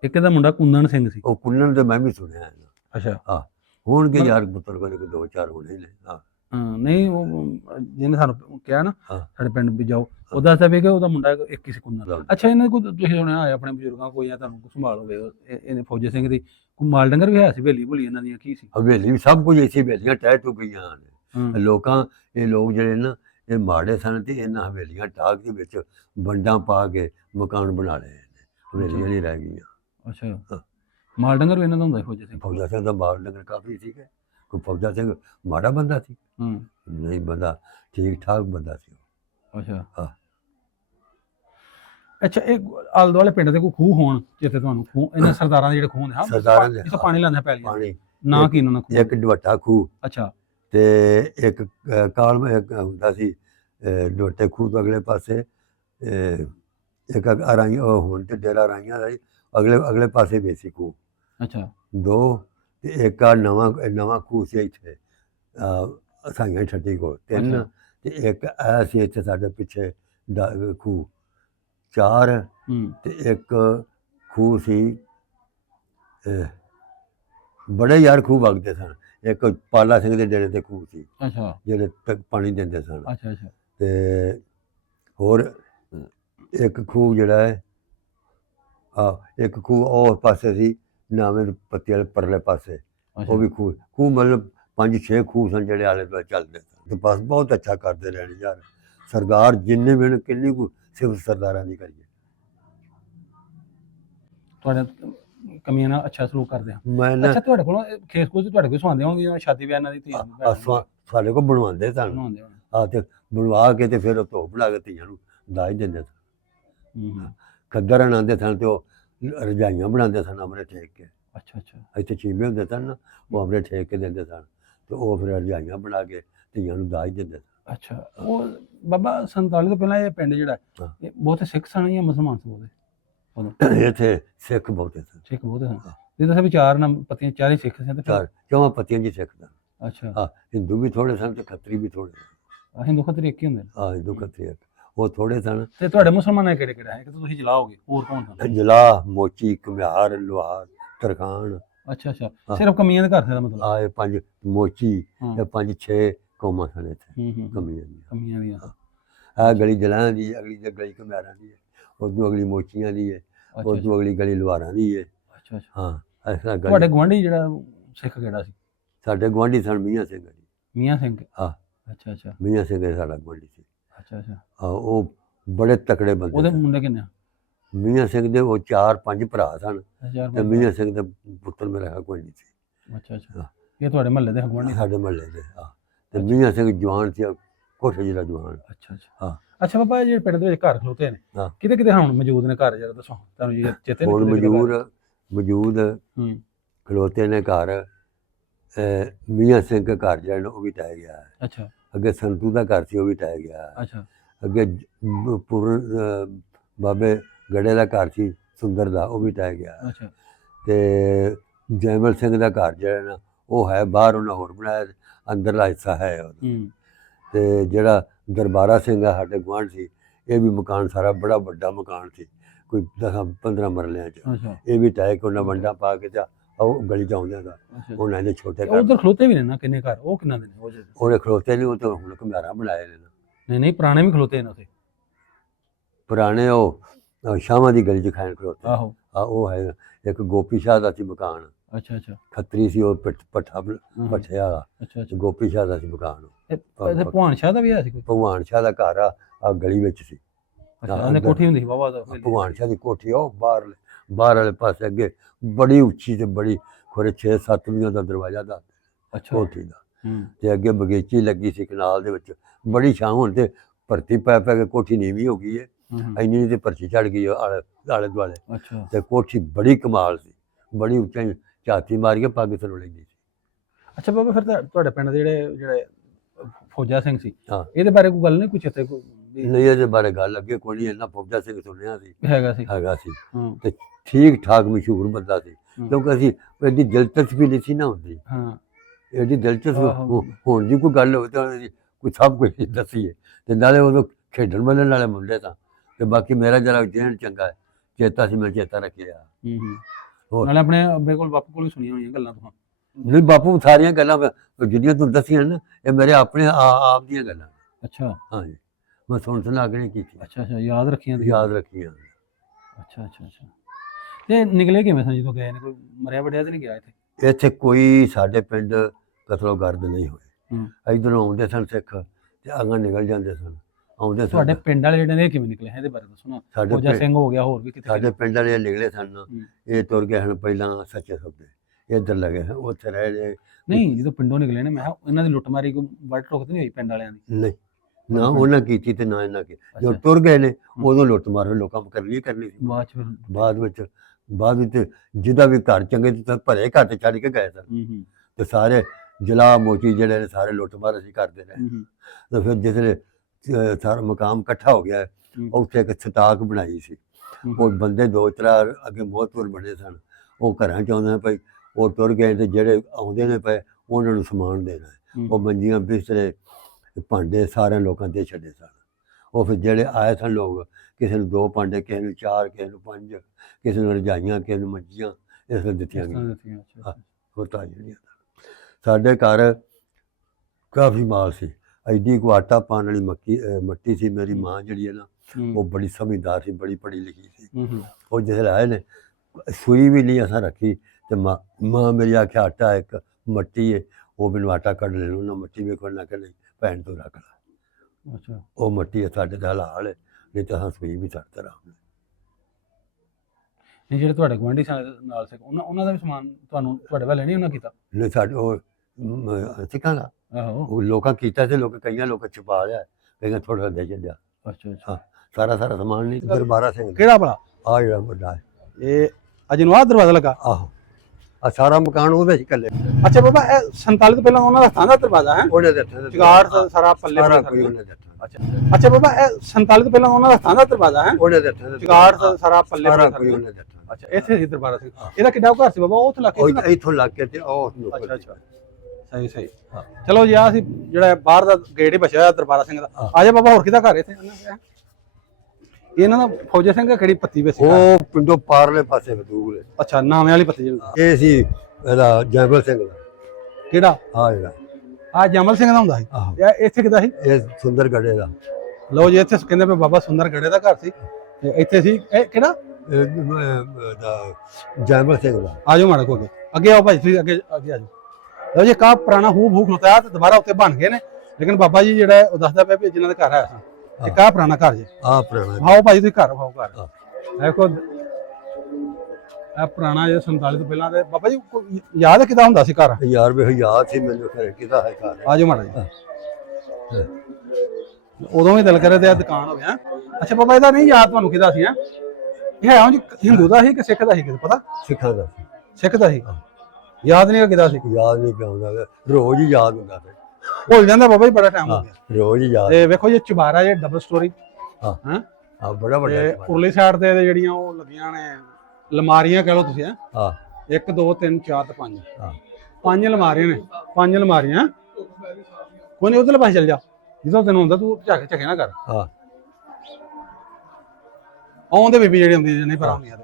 ਇੱਕ ਦਾ ਮੁੰਡਾ ਕੁੰਦਨ ਸਿੰਘ ਸੀ ਉਹ ਕੁੰਨਣ ਤੇ ਮੈਂ ਵੀ ਸੁਣਿਆ ਹੈ ਅੱਛਾ ਹਾਂ ਹੋਣਗੇ ਯਾਰ ਪੁੱਤਰ ਕੋਲ ਦੋ ਚਾਰ ਹੋਣੇ ਨੇ ਹਾਂ ਨਹੀਂ ਉਹ ਜਿਹਨੇ ਸਾਨੂੰ ਕਿਹਾ ਨਾ ਹਾਂ। ਸਾਡੇ ਪਿੰਡ ਵੀ ਜਾਓ ਉਹ ਦੱਸਦਾ ਵੀ ਕਿ ਉਹਦਾ ਮੁੰਡਾ ਇੱਕ ਹੀ ਸੀ ਕੁੰਦਨ ਅੱਛਾ ਇਹਨਾਂ ਕੋਈ ਤੁਸੀਂ ਸੁਣਿਆ ਹੋਇਆ ਆਪਣੇ ਬਜ਼ੁਰਗਾਂ ਕੋਈ ਜਾਂ ਤੁਹਾਨੂੰ ਸੰਭਾਲ ਹੋਵੇ ਇਹਨੇ ਫੌਜੇ ਸਿੰਘ ਦੀ ਕੋਈ ਮਾਲ ਡੰਗਰ ਵੀ ਹੈ ਸੀ ਹਵੇਲੀ ਭੁਲੀ ਇਹਨਾਂ ਦੀਆਂ ਕੀ ਸੀ ਹਵੇਲੀ ਵੀ ਸਭ ਕੁਝ ਐਸੀ ਹਵੇਲੀਆਂ ਟਹਿ ਚੁੱਕੀਆਂ ਨੇ ਲੋਕਾਂ ਇਹ ਲੋਕ ਜਿਹੜੇ ਨਾ ਇਹ ਮਾੜੇ ਸਨ ਤੇ ਇਹਨਾਂ ਹਵੇਲੀਆਂ ਟਾਕ ਦੇ ਵਿੱਚ ਵੰਡਾਂ ਪਾ ਕੇ ਮਕਾਨ ਬਣਾ ਲਏ ਨੇ ਹਵੇਲੀਆਂ ਨਹੀਂ ਰਹਿ ਗਈਆਂ ਅੱਛਾ ਮਾਲ ਡੰਗਰ ਵੀ ਇਹਨਾਂ ਦਾ ਹੁੰਦਾ ਫੌਜੇ ਸਿੰਘ ਫੌਜਾ ਸਿੰਘ ਦਾ ਮਾਲ ਡੰਗਰ ਕਾਫੀ ਸੀਗੇ ਕੋਈ ਫੌਜਾ ਸਿੰਘ ਮਾੜਾ ਬੰਦਾ ਸੀ ਨਹੀਂ ਬੰਦਾ ਠੀਕ ਠਾਕ ਬੰਦਾ ਸੀ ਅੱਛਾ ਹਾਂ ਅੱਛਾ ਇਹ ਆਲੇ ਦੁਆਲੇ ਪਿੰਡ ਦੇ ਕੋਈ ਖੂਹ ਹੋਣ ਜਿੱਥੇ ਤੁਹਾਨੂੰ ਖੂਹ ਇਹਨਾਂ ਸਰਦਾਰਾਂ ਦੇ ਜਿਹੜੇ ਖੂਹ ਨੇ ਹਾਂ ਸਰਦਾਰਾਂ ਦੇ ਜਿੱਥੇ ਪਾਣੀ ਲਾਉਂਦੇ ਪੈਲੀ ਪਾਣੀ ਨਾ ਕੀ ਉਹਨਾਂ ਦਾ ਇੱਕ ਡਵੱਟਾ ਖੂਹ ਅੱਛਾ ਤੇ ਇੱਕ ਕਾਲਮ ਇੱਕ ਹੁੰਦਾ ਸੀ ਡਵੱਟੇ ਖੂਹ ਤੋਂ ਅਗਲੇ ਪਾਸੇ ਇੱਕ ਅਰਾਈ ਉਹ ਹੁਣ ਤੇ ਡੇਰਾ ਰਾਈਆਂ ਦਾ ਅਗਲੇ ਪਾਸੇ ਵੇਸੀ ਖੂਹ ਅੱਛਾ ਦੋ ਤੇ ਇੱਕ ਆ ਨਵਾਂ ਖੂਹ ਸੀ ਇੱਥੇ ਸਾਈਆਂ ਛੱਡੀ ਕੋਲ ਤਿੰਨ ਤੇ ਇੱਕ ਐ ਸੀ ਇੱਥੇ ਸਾਡੇ ਪਿੱਛੇ ਖੂਹ ਚਾਰ ਤੇ ਇੱਕ ਖੂਹ ਸੀ ਬੜੇ ਯਾਰ ਖੂਹ ਵਗਦੇ ਸਨ ਇੱਕ ਪਾਲਾ ਸਿੰਘ ਦੇ ਡੇਰੇ ਤੇ ਖੂਹ ਸੀ ਅੱਛਾ ਜਿਹੜੇ ਪਾਣੀ ਦਿੰਦੇ ਸਨ ਅੱਛਾ ਅੱਛਾ ਤੇ ਹੋਰ ਇੱਕ ਖੂਹ ਜਿਹੜਾ ਹੈ ਇੱਕ ਖੂਹ ਉਹ ਪਾਸੇ ਸੀ ਨਾਵੇਂ ਪੱਤੀ ਵਾਲੇ ਪਰਲੇ ਪਾਸੇ ਉਹ ਵੀ ਖੂਹ ਮਤਲਬ 5-6 ਖੂਹ ਸਨ ਜਿਹੜੇ ਆਲੇ ਦੁਆਲੇ ਚੱਲਦੇ ਸਨ ਤੇ ਬਸ ਬਹੁਤ ਅੱਛਾ ਕਰਦੇ ਰਹਿਣ ਯਾਰ ਸਰਦਾਰ ਜਿੰਨੇ ਵੀ ਕਿੰਨੀ ਕੁ ਸਿਫਤ ਸਰਦਾਰਾਂ ਦੀ ਕਰੀਏ ਤੁਹਾਡੇ ਕਮੀਆਂ ਨਾਲ ਅੱਛਾ ਸਲੂਕ ਕਰਦੇ ਆ ਮੈਂ ਅੱਛਾ ਤੁਹਾਡੇ ਕੋਲੋਂ ਖੇਸ ਖੂਸ ਤੁਹਾਡੇ ਕੋਲ ਸਵਾਉਂਦੇ ਹੋਣਗੇ ਸ਼ਾਦੀ ਵਿਆਹ ਨਾਲ ਦੀ ਧੀਆਂ ਸਾਡੇ ਕੋਲ ਬਣਵਾਉਂਦੇ ਸਨ ਬਣਾਉਂਦੇ ਹੋਣ ਤੇ ਬਣਵਾ ਕੇ ਤੇ ਫਿਰ ਉਹ ਧੋ ਬਣਾ ਕੇ ਧੀਆਂ ਨੂੰ ਦਾਜ ਦਿੰਦੇ ਸਨ ਖੱਦਰ ਆਉਂਦੇ ਸਨ ਤੇ ਉਹ ਰਜਾਈਆਂ ਬਣਾਉਂਦੇ ਸਨ ਅਮਰੇ ਠੇਕ ਕੇ ਅੱਛਾ ਅੱਛਾ ਇੱਥੇ ਚੀਮੇ ਹੁੰਦੇ ਸਨ ਨਾ ਉਹ ਅਮਰੇ ਠੇਕ ਕੇ ਦਿੰਦੇ ਸਨ ਤੇ ਉਹ ਫਿਰ ਰਜਾਈਆਂ ਬਣਾ ਕੇ ਧੀਆਂ ਨੂੰ ਦਾਜ ਦਿੰਦੇ ਸਨ ਅੱਛਾ ਉਹ ਬਾਬਾ 47 ਤੋਂ ਪਹਿਲਾਂ ਇਹ ਪਿੰਡ ਜਿਹੜਾ ਇਹ ਬਹੁਤ ਸਿੱਖ ਸਨ ਜਾਂ ਮੁਸਲਮਾਨ ਸੀ ਉਦੋਂ ਇੱਥੇ ਸਿੱਖ ਬਹੁਤੇ ਸਨ ਸਿੱਖ ਬਹੁਤ ਸਨ ਇਹ ਤਾਂ ਵੀ ਚਾਰ ਪੱਤੀਆਂ ਚਾਰ ਹੀ ਸਿੱਖ ਸਨ ਤੇ ਚੌਵਾਂ ਪੱਤੀਆਂ ਜੀ ਸਿੱਖ ਸਨ ਅੱਛਾ ਹਾਂ ਹਿੰਦੂ ਵੀ ਥੋੜੇ ਸਨ ਤੇ ਖੱਤਰੀ ਵੀ ਥੋੜੇ ਹਿੰਦੂ ਖੱਤਰੀ ਇੱਕ ਹੀ ਹੁੰਦੇ ਨੇ ਹਾਂ ਹਿੰਦੂ ਖੱਤਰੀ ਉਹ ਥੋੜੇ ਸਨ ਤੇ ਤੁਹਾਡੇ ਮੁਸਲਮਾਨਾਂ ਕਿਹੜੇ ਕਿਹੜੇ ਹੈ ਕਿ ਤੁਸੀਂ ਜਲਾਓਗੇ ਹੋਰ ਕੌਣ ਸਨ ਜਲਾ ਮੋਚੀ ਘੁਮਿਆਰ ਲੋਹਾਰ ਤਰਖਾਨ ਅੱਛਾ ਅੱਛਾ ਸਿਰਫ ਕਮੀਆਂ ਦੇ ਘਰ ਦਾ ਮਤਲਬ ਆਏ 5 ਮੋਚੀ ਤੇ 5-6 ਕੌਮਾਂ ਸਨ ਇੱਥੇ ਕਮੀਆਂ ਦੀਆਂ ਆ ਗਲੀ ਜਲਾਂ ਦੀ ਅਗਲੀ ਗਲੀ ਘੁਮਿਆਰਾਂ ਦੀ ਹੈ ਉਦੋਂ ਅਗਲੀ ਮੋਚੀਆਂ ਦੀ ਹੈ ਉਦੋਂ ਅਗਲੀ ਗਲੀ ਲੋਹਾਰਾਂ ਦੀ ਹੈ ਅੱਛਾ ਅੱਛਾ ਹਾਂ ਇਸ ਤਰ੍ਹਾਂ ਤੁਹਾਡੇ ਗੁਆਂਢੀ ਜਿਹੜਾ ਸਿੱਖ ਕਿਹੜਾ ਸੀ ਸਾਡੇ ਗੁਆਂਢੀ ਸਨ ਮੀਆਂ ਸਿੰਘ ਜੀ ਮੀਆਂ ਸਿੰਘ ਹਾਂ ਅੱਛਾ ਅੱਛਾ ਮੀਆਂ ਸਿੰਘ ਸਾਡਾ ਗੁਆਂਢੀ ਸੀ ਅੱਛਾ ਅੱਛਾ ਹਾਂ ਉਹ ਬੜੇ ਤਕੜੇ ਬੰਦੇ ਉਹਦੇ ਮੁੰਡੇ ਕਿੰਨੇ ਮੀਆਂ ਸਿੰਘ ਦੇ ਉਹ 4-5 ਭਰਾ ਸਨ ਤੇ ਮੀਆਂ ਸਿੰਘ ਦੇ ਪੁੱਤਰ ਮੇਰਾ ਕੋਈ ਨਹੀਂ ਸੀ ਅੱਛਾ ਅੱਛਾ ਇਹ ਤੁਹਾਡੇ ਮਹੱਲੇ ਦੇ ਗੁਆਂਢੀ ਸਾਡੇ ਮਹੱਲੇ ਦੇ ਹਾਂ ਤੇ ਮੀਆਂ ਸਿੰਘ ਜਵਾਨ ਸੀ ਕੋਠੇ ਜਿਹੜਾ ਜਵਾਨ ਅੱਛਾ ਅੱਛਾ ਹਾਂ ਅੱਛਾ ਬਾਬਾ ਜਿਹੜੇ ਪਿੰਡ ਦੇ ਵਿੱਚ ਘਰ ਖਲੋਤੇ ਨੇ ਕਿਤੇ ਕਿਤੇ ਹੁਣ ਮੌਜੂਦ ਨੇ ਘਰ ਜਰਾ ਦੱਸੋ ਤੁਹਾਨੂੰ ਜੀ ਚੇਤੇ ਹੁਣ ਮੌਜੂਦ ਖਲੋਤੇ ਨੇ ਘਰ ਮੀਆਂ ਸਿੰਘ ਦਾ ਘਰ ਜਿਹੜਾ ਉਹ ਵੀ ਟਹਿ ਗਿਆ ਅੱਛਾ ਅੱਗੇ ਸੰਤੂ ਦਾ ਘਰ ਸੀ ਉਹ ਵੀ ਟਹਿ ਗਿਆ ਅੱਛਾ ਅੱਗੇ ਬਾਬੇ ਗੜੇ ਦਾ ਘਰ ਸੀ ਸੁੰਦਰ ਦਾ ਉਹ ਵੀ ਟਹਿ ਗਿਆ ਅੱਛਾ ਤੇ ਜੈਮਲ ਸਿੰਘ ਦਾ ਘਰ ਜਿਹੜਾ ਨਾ ਉਹ ਹੈ ਬਾਹਰ ਉਹਨਾਂ ਹੋਰ ਬਣਾਇਆ ਅੰਦਰਲਾ ਹਿੱਸਾ ਹੈ ਉਹਦਾ ਤੇ ਜਿਹੜਾ ਦਰਬਾਰਾ ਸਿੰਘ ਆ ਸਾਡੇ ਗੁਆਂਢ ਸੀ ਇਹ ਵੀ ਮਕਾਨ ਸਾਰਾ ਬੜਾ ਵੱਡਾ ਮਕਾਨ ਸੀ ਕੋਈ 10-15 ਮਰਲਿਆਂ ਚ ਇਹ ਵੀ ਟਹਿ ਕੇ ਉਹਨਾਂ ਵੰਡਾ ਪਾ ਕੇ ਤੇ ਉਹ ਗਲੀ ਚ ਆਉਂਦਾ ਦਾ ਉਹਨਾਂ ਦੇ ਛੋਟੇ ਘਰ ਉਧਰ ਖਲੋਤੇ ਵੀ ਨੇ ਨਾ ਕਿੰਨੇ ਘਰ ਉਹ ਕਿੰਨਾ ਦੇ ਨੇ ਉਹਦੇ ਖਲੋਤੇ ਨਹੀਂ ਉਹ ਤਾਂ ਹੁਣ ਘੁਮਿਆਰਾਂ ਬਣਾਏ ਨੇ ਨਹੀਂ ਨਹੀਂ ਪੁਰਾਣੇ ਵੀ ਖਲੋਤੇ ਨੇ ਉੱਥੇ ਪੁਰਾਣੇ ਉਹ ਸ਼ਾਮਾਂ ਦੀ ਗਲੀ ਚ ਖਾਣ ਖਲੋਤੇ ਆਹੋ ਉਹ ਹੈ ਇੱਕ ਗੋਪੀ ਸ਼ਾਹ ਦਾ ਸੀ ਮਕਾਨ ਅੱਛਾ ਅੱਛਾ ਖੱਤਰੀ ਸੀ ਉਹ ਪੱਠਿਆ ਅੱਛਾ ਅੱਛਾ ਗੋਪੀ ਸ਼ਾਹ ਦਾ ਸੀ ਮਕਾਨ ਇਹ ਭਗਵਾਨ ਸ਼ਾਹ ਦਾ ਵੀ ਆ ਸੀ ਕੋਈ ਭਗਵਾਨ ਸ਼ਾਹ ਦਾ ਘਰ ਆ ਗਲੀ ਵਿੱਚ ਸੀ ਉਹਨੇ ਕੋਠੀ ਹੁੰਦੀ ਸੀ ਬਾਬਾ ਦਾ ਭਗਵਾਨ ਸ਼ਾਹ ਦੀ ਕੋਠੀ ਉਹ ਬਾਹਰ ਵਾਲੇ ਪਾਸੇ ਅੱਗੇ ਬੜੀ ਉੱਚੀ ਤੇ ਬੜੀ ਖੋਰੇ 6-7 ਵੀਆਂ ਦਾ ਦਰਵਾਜ਼ਾ ਦਾ ਕੋਠੀ ਦਾ ਤੇ ਅੱਗੇ ਬਗੀਚੀ ਲੱਗੀ ਸੀ ਕਨਾਲ ਦੇ ਵਿੱਚ ਬੜੀ ਛਾਂ ਹੁਣ ਤੇ ਭਰਤੀ ਪੈ ਕੇ ਕੋਠੀ ਨੀਵੀਂ ਹੋ ਗਈ ਹੈ ਇੰਨੀ ਤੇ ਭਰਤੀ ਚੜ ਗਈ ਆਲੇ ਦੁਆਲੇ ਤੇ ਕੋਠੀ ਬੜੀ ਕਮਾਲ ਸੀ ਬੜੀ ਉੱਚਾਈ ਝਾਤੀ ਮਾਰ ਕੇ ਪੱਗ ਥੱਲੋਂ ਲੈਂਦੀ ਸੀ ਅੱਛਾ ਬਾਬਾ, ਫਿਰ ਤੁਹਾਡੇ ਪਿੰਡ ਦੇ ਜਿਹੜੇ ਫੌਜਾ ਸਿੰਘ ਸੀ, ਹਾਂ। ਇਹਦੇ ਬਾਰੇ ਕੋਈ ਗੱਲ ਨਹੀਂ, ਕੁਛ ਇੱਥੇ ਨਹੀਂ ਇਹਦੇ ਬਾਰੇ ਗੱਲ ਅੱਗੇ ਕੋਈ ਨਹੀਂ, ਇੰਨਾ ਫੌਜਾ ਸਿੰਘ ਸੁਣਿਆ ਸੀ ਹੈਗਾ ਸੀ? ਹੈਗਾ ਸੀ ਹਾਂ ਤੇ ਠੀਕ ਠਾਕ ਮਸ਼ਹੂਰ ਬੰਦਾ ਸੀ, ਹੂੰ। ਕਿਉਂਕਿ ਅਸੀਂ ਐਡੀ ਦਿਲਚਸਪੀ ਨਹੀਂ ਸੀ ਨਾ ਹੁੰਦੀ, ਹਾਂ ਐਡੀ ਦਿਲਚਸਪ ਆਹੋ। ਹੋਣ ਦੀ ਕੋਈ ਗੱਲ ਹੋਵੇ ਤਾਂ ਉਹਦੀ ਕੋਈ ਸਭ ਕੁਝ ਦੱਸੀਏ। ਤੇ ਨਾਲੇ ਉਦੋਂ ਖੇਡਣ ਵਾਲੇ ਨਾਲੇ ਮੁੰਡੇ ਤਾਂ, ਤੇ ਬਾਕੀ ਮੇਰਾ ਜਰਾ ਜਹਿਨ ਚੰਗਾ ਹੈ, ਚੇਤਾ ਸੀ, ਮੈਂ ਚੇਤਾ ਰੱਖਿਆ। ਹੋਰ। ਨਾਲੇ ਆਪਣੇ ਅੱਬੇ ਕੋਲ ਬਾਪੂ ਕੋਲ ਹੀ ਸੁਣੀਆਂ ਹੋਈਆਂ ਗੱਲਾਂ ਤੋਂ। ਨਹੀਂ ਬਾਪੂ ਸਾਰੀਆਂ ਗੱਲਾਂ ਜਿਹੜੀਆਂ ਤੂੰ ਦੱਸੀਆਂ ਨਾ, ਇਹ ਮੇਰੇ ਆਪਣੇ ਆਪ ਦੀਆਂ ਗੱਲਾਂ। ਅੱਛਾ ਹਾਂਜੀ, ਮੈਂ ਸੁਣਾ ਕੇ ਨਹੀਂ ਕੀਤੀ, ਅੱਛਾ ਅੱਛਾ, ਯਾਦ ਰੱਖੀਆਂ ਤੁਸੀਂ? ਯਾਦ ਰੱਖੀਆਂ। ਅੱਛਾ ਅੱਛਾ ਅੱਛਾ। ਤੇ ਨਿਕਲੇ ਕਿਵੇਂ ਸਨ ਜਦੋਂ ਗਏ ਨੇ? ਕੋਈ ਮਰਿਆ ਵੜਿਆ ਤੇ ਨਹੀਂ ਗਿਆ ਇੱਥੇ? ਇੱਥੇ ਕੋਈ ਸਾਡੇ ਪਿੰਡ ਕਤਲੋਗਰਦ ਨਹੀਂ ਹੋਏ। ਹੂੰ। ਇੱਧਰੋਂ ਆਉਂਦੇ ਸਨ ਸਿੱਖ ਤੇ ਅਗਾਂਹ ਨਿਕਲ ਜਾਂਦੇ ਸਨ, ਆਉਂਦੇ ਸਨ। ਤੁਹਾਡੇ ਪਿੰਡ ਵਾਲੇ ਜਿਹੜੇ ਨੇ ਕਿਵੇਂ ਨਿਕਲੇ, ਇਹਦੇ ਬਾਰੇ ਦੱਸੋ ਨਾ। ਸਾਡੇ ਫੌਜਾ ਸਿੰਘ ਹੋ ਗਿਆ, ਹੋਰ ਵੀ ਕਿਤੇ? ਸਾਡੇ ਪਿੰਡ ਵਾਲੇ ਨਿਕਲੇ ਸਨ, ਹੂੰ। ਇਹ ਤੁਰ ਗਏ ਹਨ ਪਹਿਲਾਂ ਸੱਚੇ ਸੌਦੇ, ਇੱਧਰ ਲੱਗੇ ਹਨ, ਉੱਥੇ ਰਹਿ ਗਏ। ਨਹੀਂ, ਜਦੋਂ ਪਿੰਡੋਂ ਨਿਕਲੇ ਨੇ, ਮੈਂ ਕਿਹਾ ਇਹਨਾਂ ਦੀ ਲੁੱਟਮਾਰੀ ਕੋਈ ਵੱਢ ਟੁੱਕ ਨਹੀਂ ਹੋਈ ਪਿੰਡ ਵਾਲਿਆਂ ਦੀ? ਨਹੀਂ, ਨਾ ਉਹਨਾਂ ਕੀਤੀ ਤੇ ਨਾ ਇਹਨਾਂ ਕੀਤੀ। ਜਦੋਂ ਅੱਛਾ। ਤੁਰ ਗਏ ਨੇ ਉਦੋਂ ਲੁੱਟ ਮਾਰ ਲੋਕਾਂ ਨੂੰ ਕਰਨੀ ਸੀ। ਬਾਅਦ ਚ ਫਿਰ? ਬਾਅਦ ਵਿੱਚ ਜਿਹਦਾ ਵੀ ਘਰ ਚੰਗੇ ਤੇ ਭਰੇ ਘਰ ਤੇ ਛੱਡ ਕੇ ਗਏ ਸਨ, ਹੂੰ ਤੇ ਸਾਰੇ ਜਲਾ ਮੋਚੀ ਜਿਹੜੇ ਨੇ ਸਾਰੇ ਲੁੱਟ ਮਾਰ ਅਸੀਂ ਕਰਦੇ ਰਹੇ। ਹੂੰ ਤੇ ਫਿਰ ਜਿਸਲੇ ਸਾਰਾ ਮਕਾਮ ਇਕੱਠਾ ਹੋ ਗਿਆ, ਹੂੰ। ਉੱਥੇ ਇੱਕ ਸਟਾਕ ਬਣਾਈ ਸੀ, ਉਹ ਬੰਦੇ ਦੋ ਚਾਰ ਅੱਗੇ ਮੋਹਤਪੁਰ ਬਣੇ ਸਨ, ਉਹ ਘਰਾਂ ਚ ਆਉਂਦੇ ਪਏ, ਉਹ ਤੁਰ ਗਏ ਤੇ ਜਿਹੜੇ ਆਉਂਦੇ ਨੇ ਪਏ ਉਹਨਾਂ ਨੂੰ ਸਮਾਨ ਦੇਣਾ, ਹੂੰ। ਉਹ ਮੰਜੀਆਂ ਬਿਸਤਰੇ ਭਾਂਡੇ ਸਾਰਿਆਂ ਲੋਕਾਂ ਦੇ ਛੱਡੇ ਸਨ। ਉਹ ਫਿਰ ਜਿਹੜੇ ਆਏ ਸਨ ਲੋਕ, ਕਿਸੇ ਨੂੰ 2 ਭਾਂਡੇ, ਕਿਸੇ ਨੂੰ 4, ਕਿਸੇ ਨੂੰ 5, ਕਿਸੇ ਨੂੰ ਰਜਾਈਆਂ, ਕਿਸੇ ਨੂੰ ਮੰਜੀਆਂ, ਇਸ ਤਰ੍ਹਾਂ ਦਿੱਤੀਆਂ ਗਈਆਂ। ਅੱਛਾ ਉਹ ਤਾਂ ਜਿਹੜੀਆਂ ਸਾਡੇ ਘਰ ਕਾਫੀ ਮਾਲ ਸੀ, ਐਡੀ ਕੋ ਆਟਾ ਪਾਉਣ ਵਾਲੀ ਮੱਟੀ ਸੀ। ਮੇਰੀ ਮਾਂ ਜਿਹੜੀ ਹੈ ਨਾ, ਉਹ ਬੜੀ ਸਮਝਦਾਰ ਸੀ, ਬੜੀ ਪੜ੍ਹੀ ਲਿਖੀ ਸੀ। ਉਹ ਜਿਹੜੇ ਆਏ ਨੇ ਸੂਈ ਵੀ ਨਹੀਂ ਅਸਾਂ ਰੱਖੀ, ਤੇ ਮਾਂ ਮੇਰੀ ਆਖਿਆ ਆਟਾ ਇੱਕ ਮੱਟੀ ਹੈ, ਉਹ ਮੈਨੂੰ ਆਟਾ ਕੱਢ ਲੈਣ, ਉਹਨਾਂ ਮੱਟੀ ਵੇਖੋ ਨਾ ਕਿ ਨਹੀਂ ਭੈਣ ਤੋਂ ਰੱਖ ਲਾ। ਅੱਛਾ, ਉਹ ਮੱਟੀ ਹੈ ਸਾਡੇ ਦਾ ਹਾਲ ਹੈ, ਨਹੀਂ ਤਾਂ ਅਸਾਂ ਸੂਈ ਵੀ ਛੱਡਦੇ ਰਹਾਂਗੇ। ਨਹੀਂ, ਜਿਹੜੇ ਤੁਹਾਡੇ ਗੁਆਂਢੀ ਨਾਲ ਸੀ, ਉਹਨਾਂ ਦਾ ਵੀ ਸਮਾਨ ਤੁਹਾਨੂੰ ਤੁਹਾਡੇ ਵੱਲ ਨਹੀਂ ਉਹਨਾਂ ਕੀਤਾ? ਨਹੀਂ ਸਾਡੇ ਉਹ ਸਿੱਖਾਂਗਾ, ਆਹੋ। ਉਹ ਲੋਕਾਂ ਕੀਤਾ ਤੇ ਕਈਆਂ ਲੋਕਾਂ ਛੁਪਾ ਲਿਆ, ਕਈਆਂ ਥੋੜਾ ਦੇ ਛੱਡਿਆ। ਅੱਛਾ ਅੱਛਾ। ਸਾਰਾ ਸਮਾਨ ਨਹੀਂ। ਦਰਬਾਰਾ ਸਿੰਘ ਕਿਹੜਾ ਭਲਾ? ਆ ਜਿਹੜਾ ਵੱਡਾ ਹੈ, ਇਹ ਅਜੇ ਨੂੰ ਆਹ ਦਰਵਾਜ਼ਾ ਲੱਗਾ? ਆਹੋ, ਆ ਸਾਰਾ ਮਕਾਨ ਉਹਦੇ ਚ ਇਕੱਲੇ। ਅੱਛਾ ਬਾਬਾ, ਇਹ 47 ਤੋਂ ਪਹਿਲਾਂ ਉਹਨਾਂ ਦਾ ਥਾਂ ਦਾ ਦਰਵਾਜ਼ਾ ਹੈ? ਉਹਨੇ ਦਿੱਤਾ ਜਗਾੜ ਸਾਰਾ ਪੱਲੇ ਸਾਰਾ ਪੱਲੇ ਕੋਈ ਕਰ ਉਹਨੇ ਦਿੱਤਾ। ਅੱਛਾ ਅੱਛਾ ਬਾਬਾ, ਇਹ 47 ਤੋਂ ਪਹਿਲਾਂ ਉਹਨਾਂ ਦਾ ਥਾਂ ਦਾ ਦਰਵਾਜ਼ਾ ਹੈ? ਉਹਨੇ ਦਿੱਤਾ ਜਗਾੜ ਸਾਰਾ ਪੱਲੇ ਸਾਰਾ ਕਰ ਕੋਈ ਉਹਨੇ ਦਿੱਤਾ। ਅੱਛਾ, ਇੱਥੇ ਸੀ ਦਰਬਾਰਾ ਸਿੰਘ। ਇਹਦਾ ਕਿੱਡਾ ਘਰ ਸੀ ਬਾਬਾ? ਉਹ ਉੱਥੇ ਲੱਗੇ? ਉਹ ਇੱਥੋਂ ਲੱਗ ਕੇ ਤੇ ਉਹ ਅੱਛਾ ਅੱਛਾ, ਸਹੀ ਸਹੀ। ਚਲੋ ਜੀ, ਆ ਸੀ ਜਿਹੜਾ ਬਾਹਰ ਦਾ ਗੇਟ ਹੀ ਬਚਿਆ ਹੋਇਆ ਦਰਬਾਰਾ ਸਿੰਘ ਦਾ। ਆ ਜਾ ਬਾਬਾ, ਹੋਰ ਕਿਹਦਾ ਘਰ ਇੱਥੇ? ਇਹਨਾਂ ਦਾ ਫੌਜਾ ਸਿੰਘ ਕਿਹੜੀ ਪੱਤੀ ਵਿੱਚ? ਉਹ ਪਿੰਡੋਂ ਪਾਰਲੇ ਪਾਸੇ ਦੂਰ ਹੈ। ਅੱਛਾ, ਨਾਵੇਂ ਵਾਲੀ ਪੱਤੀ ਜਿਹੜੀ? ਇਹ ਸੀ ਇਹਦਾ ਜੈਮਲ ਸਿੰਘ ਦਾ। ਕਿਹੜਾ? ਆ ਜਿਹੜਾ ਆ ਜਮਲ ਸਿੰਘ ਦਾ ਹੁੰਦਾ ਸੀ? ਆਹੋ, ਇਹ ਇੱਥੇ ਕਿਦਾ ਸੀ? ਇਹ ਸੁੰਦਰਗੜ੍ਹੇ ਦਾ। ਲਓ ਜੀ, ਇੱਥੇ ਕਹਿੰਦੇ ਵੀ ਬਾਬਾ ਸੁੰਦਰਗੜ੍ਹੇ ਦਾ ਘਰ ਸੀ, ਤੇ ਇੱਥੇ ਸੀ ਇਹ ਕਿਹੜਾ? ਜੈਮਲ ਸਿੰਘ ਦਾ। ਆ ਜਾਓ ਮਾੜਾ ਕੋ ਅੱਗੇ ਆਓ ਭਾਈ, ਤੁਸੀਂ ਅੱਗੇ ਅੱਗੇ ਆ ਜਾਓ। ਲਓ ਜੀ, ਕਾ ਪੁਰਾਣਾ ਹੂ ਖਲੋਤਾ ਤੇ ਦੁਬਾਰਾ ਉੱਤੇ ਬਣ ਗਏ ਨੇ, ਲੇਕਿਨ ਬਾਬਾ ਜੀ ਜਿਹੜਾ ਉਹ ਦੱਸਦਾ ਪਿਆ ਵੀ ਜਿਨ੍ਹਾਂ ਦਾ ਘਰ ਆਇਆ ਸੀ, ਇਹ ਕਾ ਪੁਰਾਣਾ ਘਰ ਜੀ। ਆ ਪੁਰਾਣਾ ਆਓ ਭਾਈ, ਤੁਸੀਂ ਘਰ ਆਓ ਘਰ। ਦੇਖੋ ਇਹ ਪੁਰਾਣਾ ਜੇ 47 ਤੋਂ ਪਹਿਲਾਂ ਦੇ। ਬਾਬਾ ਜੀ ਯਾਦ ਹੈ ਕਿਦਾਂ ਹੁੰਦਾ ਸੀ ਘਰ? ਯਾਰ ਵੀ ਯਾਦ ਸੀ ਮੈਨੂੰ, ਫਿਰ ਕਿਹਦਾ ਹੈ ਘਰ। ਆ ਜਾਓ ਮਾੜਾ ਜੀ। ਉਦੋਂ ਵੀ ਦਿਲ ਕਰੇ ਤੇ ਆ ਦੁਕਾਨ ਹੋ ਗਿਆ। ਅੱਛਾ ਬਾਬਾ, ਇਹਦਾ ਨਹੀਂ ਯਾਦ ਤੁਹਾਨੂੰ ਕਿਹਦਾ ਸੀ? ਇਹ ਹੈ ਜੀ ਹਿੰਦੂ ਦਾ ਸੀ ਕਿ ਸਿੱਖ ਦਾ ਸੀ, ਕਿਤੇ ਪਤਾ? ਸਿੱਖਾਂ ਦਾ। ਸਿੱਖ ਦਾ ਸੀ। ਯਾਦ ਨਹੀਂ ਕਿਹਦਾ ਸੀ? ਯਾਦ ਨਹੀਂ ਪਿਆਉਂਦਾ, ਰੋਜ਼ ਹੀ ਯਾਦ ਹੁੰਦਾ ਫਿਰ। ਭੁੱਲ ਜਾਂਦਾ ਬਾਬਾ ਜੀ, ਬੜਾ ਟਾਈਮ ਹੋ ਗਿਆ। ਰੋਜ਼ ਹੀ ਯਾਦ। ਤੇ ਵੇਖੋ ਜੀ, ਚੁਬਾਰਾ ਜੇ ਡਬਲ ਸਟੋਰੀ। ਹਾਂ ਹਾਂ, ਆ ਬੜਾ ਵੱਡਾ ਤੇ ਉਰਲੀ ਸਾਈਡ ਤੇ ਜਿਹੜੀਆਂ ਉਹ ਲੱਗੀਆਂ ਨੇ ਲਮਾਰੀਆਂ, ਕਹ ਲਓ ਤੁਸੀਂ। ਹਾਂ 1 2 3 4 ਤੇ 5। ਹਾਂ 5 ਲਮਾਰੀਆਂ ਨੇ, 5 ਲਮਾਰੀਆਂ। ਕੋਈ ਨਹੀਂ, ਉਧਰਲੇ ਪਾਸੇ ਚੱਲ ਜਾ, ਜਿੱਦੋਂ ਤੈਨੂੰ ਹੁੰਦਾ ਤੂੰ ਝਕੇ ਨਾ ਕਰ। ਹਾਂ ਆਉਂਦੇ ਬੀਬੀ ਜਿਹੜੀ ਹੁੰਦੀ ਨਹੀਂ ਪਰ ਆਉਂਦੀਆਂ।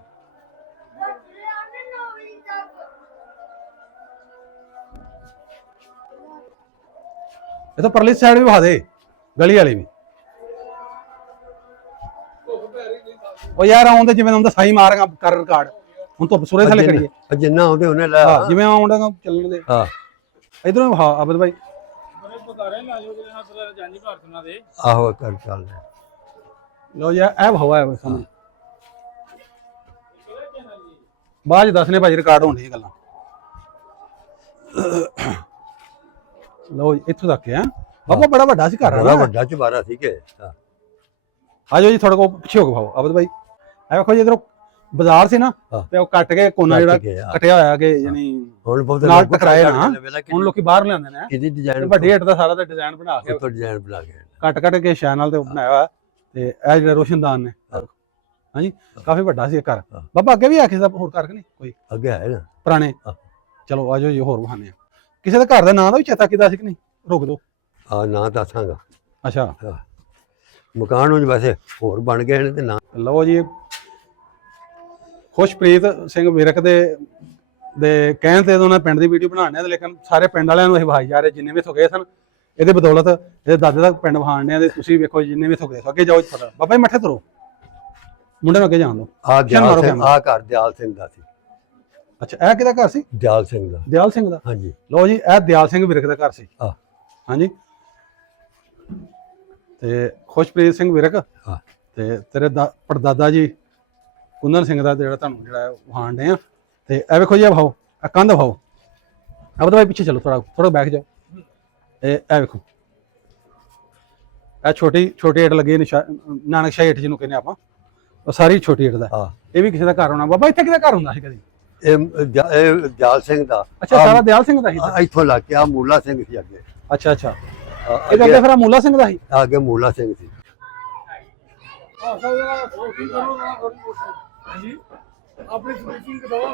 ਇਹ ਤਾਂ ਪਰਲੀ ਸਾਈਡ ਵੀ ਵਹਾ ਦੇ, ਗਲੀ ਵਾਲੀ ਵੀ। ਉਹ ਯਾਰ ਆਉਂਦੇ ਜਿਵੇਂ ਹੁੰਦਾ ਸਾਈ ਮਾਰਾਂਗਾ ਕਰ ਰਿਕਾਰਡ। ਹੁਣ ਧੁੱਪ ਸੂਰੇ ਥੱਲੇ ਕਰੀਏ, ਜਿੰਨਾ ਆਉਂਦੇ ਉਹਨੇ ਲੈ। ਜਿਵੇਂ ਆਉਂਦਾ ਚੱਲਣ ਦੇ। ਹਾਂ ਇਧਰੋਂ ਹਾਂ ਅਬਦ ਭਾਈ। ਆਹੋ ਕਰ ਚੱਲ। ਲੋ ਯਾਰ, ਇਹ ਹਵਾ ਹੈ ਸਾਹਮਣੇ। ਬਾਅਦ ਚ ਦੱਸਨੇ ਭਾਜੀ, ਰਿਕਾਰਡ ਹੋਣੀ ਇਹ ਗੱਲਾਂ। ਲੋ ਇੱਥੋਂ ਤੱਕ ਹੈ ਬਾਬਾ, ਬੜਾ ਵੱਡਾ ਸੀ ਘਰ। ਬੜਾ ਵੱਡਾ ਚੁਬਾਰਾ ਸੀ ਕਿ। ਆ ਜਾਓ ਜੀ, ਥੋੜਾ ਕੋ ਪਿੱਛੇ ਹੋ ਕੇ ਭਾਓ ਅਬਦ ਭਾਈ। ਇਹ ਵੇਖੋ ਜੀ, ਇਧਰੋਂ ਬਾਜ਼ਾਰ ਸੀ ਨਾ ਹਾਂ। ਤੇ ਉਹ ਕੱਟ ਕੇ ਕੋਨਾ ਜਿਹੜਾ ਕੱਟ ਕੇ, ਹਾਂ। ਕਟਿਆ ਹੋਇਆ ਕਿ ਯਾਨੀ ਹੁਣ ਬਹੁਤ ਨਾਲ ਲੋਕ ਟਕਰਾਏ ਨਾ। ਵੇਲਾ ਹੁਣ ਲੋਕੀ ਬਾਹਰ ਲਿਆਉਂਦੇ ਨੇ ਕਿਹਦੀ ਤੇ ਡਿਜ਼ਾਈਨ ਵੱਡੀ ਹਿੱਟ ਦਾ ਸਾਰਾ ਦਾ ਡਿਜ਼ਾਈਨ ਬਣਾ ਕੇ ਉੱਪਰ ਡਿਜ਼ਾਈਨ ਬਣਾ ਕੇ ਕੱਟ ਕੇ ਸ਼ੈ ਨਾਲ ਤੇ ਉਹ ਬਣਾਇਆ ਹੋਇਆ ਤੇ ਇਹ ਜਿਹੜੇ ਰੋਸ਼ਨਦਾਨ ਨੇ ਹਾਂ। ਹਾਂਜੀ ਕਾਫੀ ਵੱਡਾ ਸੀ ਇਹ ਘਰ ਹਾਂ। ਬਾਬਾ ਅੱਗੇ ਵੀ ਆ ਕਿਸੇ ਦਾ ਹੋਰ ਘਰ ਕਿ ਨਹੀਂ ਕੋਈ ਅੱਗੇ ਹੈ ਨਾ। ਪੁਰਾਣੇ ਹਾਂ। ਚਲੋ ਆਜੋ ਜੀ ਹੋਰ ਬਹਾਨੇ ਆ ਕਿਸੇ ਦੇ ਘਰ ਦਾ ਨਾਂ ਦਾ ਵੀ ਚੇਤਾ ਕੀਤਾ ਸੀ ਕਿ ਨਹੀਂ ਰੋਕ ਦੋ ਆ ਨਾਂ ਦੱਸਾਂਗਾ। ਅੱਛਾ ਮਕਾਨ ਹੁਣ ਵੈਸੇ ਹੋਰ ਬਣ ਗਏ ਨੇ ਤੇ ਨਾਂ ਲਓ ਜੀ ਖੁਸ਼ਪ੍ਰੀਤ ਸਿੰਘ ਵਿਰਕ ਦੇ ਕਹਿਣ ਤੇ ਉਹਨਾਂ ਪਿੰਡ ਦੀ ਵੀਡੀਓ ਬਣਾਉਣੇ ਆ ਲੇਕਿਨ ਸਾਰੇ ਪਿੰਡ ਵਾਲਿਆਂ ਨੂੰ ਇਹ ਵਿਖਾਈ ਜਾ ਰਹੇ ਜਿੰਨੇ ਵੀ ਇੱਥੋਂ ਗਏ ਸਨ ਇਹਦੇ ਬਦੌਲਤ ਇਹਦੇ ਦਾਦੇ ਦਾ ਪਿੰਡ ਵਿਖਾਣਦੇ ਆ ਤੇ ਤੁਸੀਂ ਵੇਖੋ ਜਿੰਨੇ ਵੀ ਇੱਥੋਂ ਗਏ ਸੋ ਅੱਗੇ ਜਾਓ ਪਤਾ ਬਾਬਾ ਜੀ ਮੱਠੇ ਤੁਰੋ ਮੁੰਡੇ ਨੂੰ ਅੱਗੇ ਜਾਣ ਦਿਓ ਆ ਚੱਲ ਮਾਰੋ ਦਿਆਲ ਸਿੰਘ ਕੈਮਰਾ। ਆ ਘਰ ਦਿਆਲ ਸਿੰਘ ਦਾ ਸੀ। ਅੱਛਾ ਇਹ ਕਿਹਦਾ ਘਰ ਸੀ ਦਿਆਲ ਸਿੰਘ ਦਾ ਦਿਆਲ ਸਿੰਘ ਦਾ ਹਾਂਜੀ। ਲਓ ਜੀ ਇਹ ਦਿਆਲ ਸਿੰਘ ਵਿਰਕ ਦਾ ਘਰ ਸੀ ਹਾਂ। ਹਾਂਜੀ ਤੇ ਖੁਸ਼ਪ੍ਰੀਤ ਸਿੰਘ ਵਿਰਕ ਹਾਂ। ਤੇ ਤੇਰੇ ਪੜਦਾਦਾ ਜੀ ਕੁੰਦਨ ਸਿੰਘ ਦਾ ਜਿਹੜਾ ਤੁਹਾਨੂੰ ਜਿਹੜਾ ਵਹਾਣ ਦੇ ਆ ਤੇ ਇਹ ਵੇਖੋ ਜੀ ਇਹ ਭਾਓ ਇਹ ਕੰਧ ਭਾਓ ਅਬ ਤਾਂ ਭਾਈ ਪਿੱਛੇ ਚਲੋ ਥੋੜਾ ਬੈਕ ਜਾਓ ਇਹ ਵੇਖੋ ਇਹ ਛੋਟੀ ਏਟ ਲੱਗੀ ਨਾਨਕ ਸ਼ਾਹੀ ਏਟ ਜਿਹਨੂੰ ਕਹਿੰਦੇ ਆਪਾਂ ਉਹ ਸਾਰੀ ਛੋਟੀ ਏਟ ਦਾ ਹਾਂ। ਇਹ ਵੀ ਕਿਸੇ ਦਾ ਘਰ ਹੋਣਾ ਬਾਬਾ ਇੱਥੇ ਕਿਹਦਾ ਘਰ ਹੁੰਦਾ ਸੀ ਕਦੀ ਇਹ ਦਿਆਲ ਸਿੰਘ ਦਾ ਅੱਛਾ ਸਾਰਾ ਦਿਆਲ ਸਿੰਘ ਦਾ ਸੀ ਇੱਥੋਂ ਲੱਗ ਕੇ ਆ ਮੂਲਾ ਸਿੰਘ ਸੀ ਅੱਗੇ। ਅੱਛਾ ਇਹਦੇ ਅੱਗੇ ਫਿਰ ਮੂਲਾ ਸਿੰਘ ਦਾ ਸੀ ਅੱਗੇ ਮੂਲਾ ਸਿੰਘ ਸੀ। ਆਪਣੀ ਸਪੀਕਿੰਗ ਕਰੋ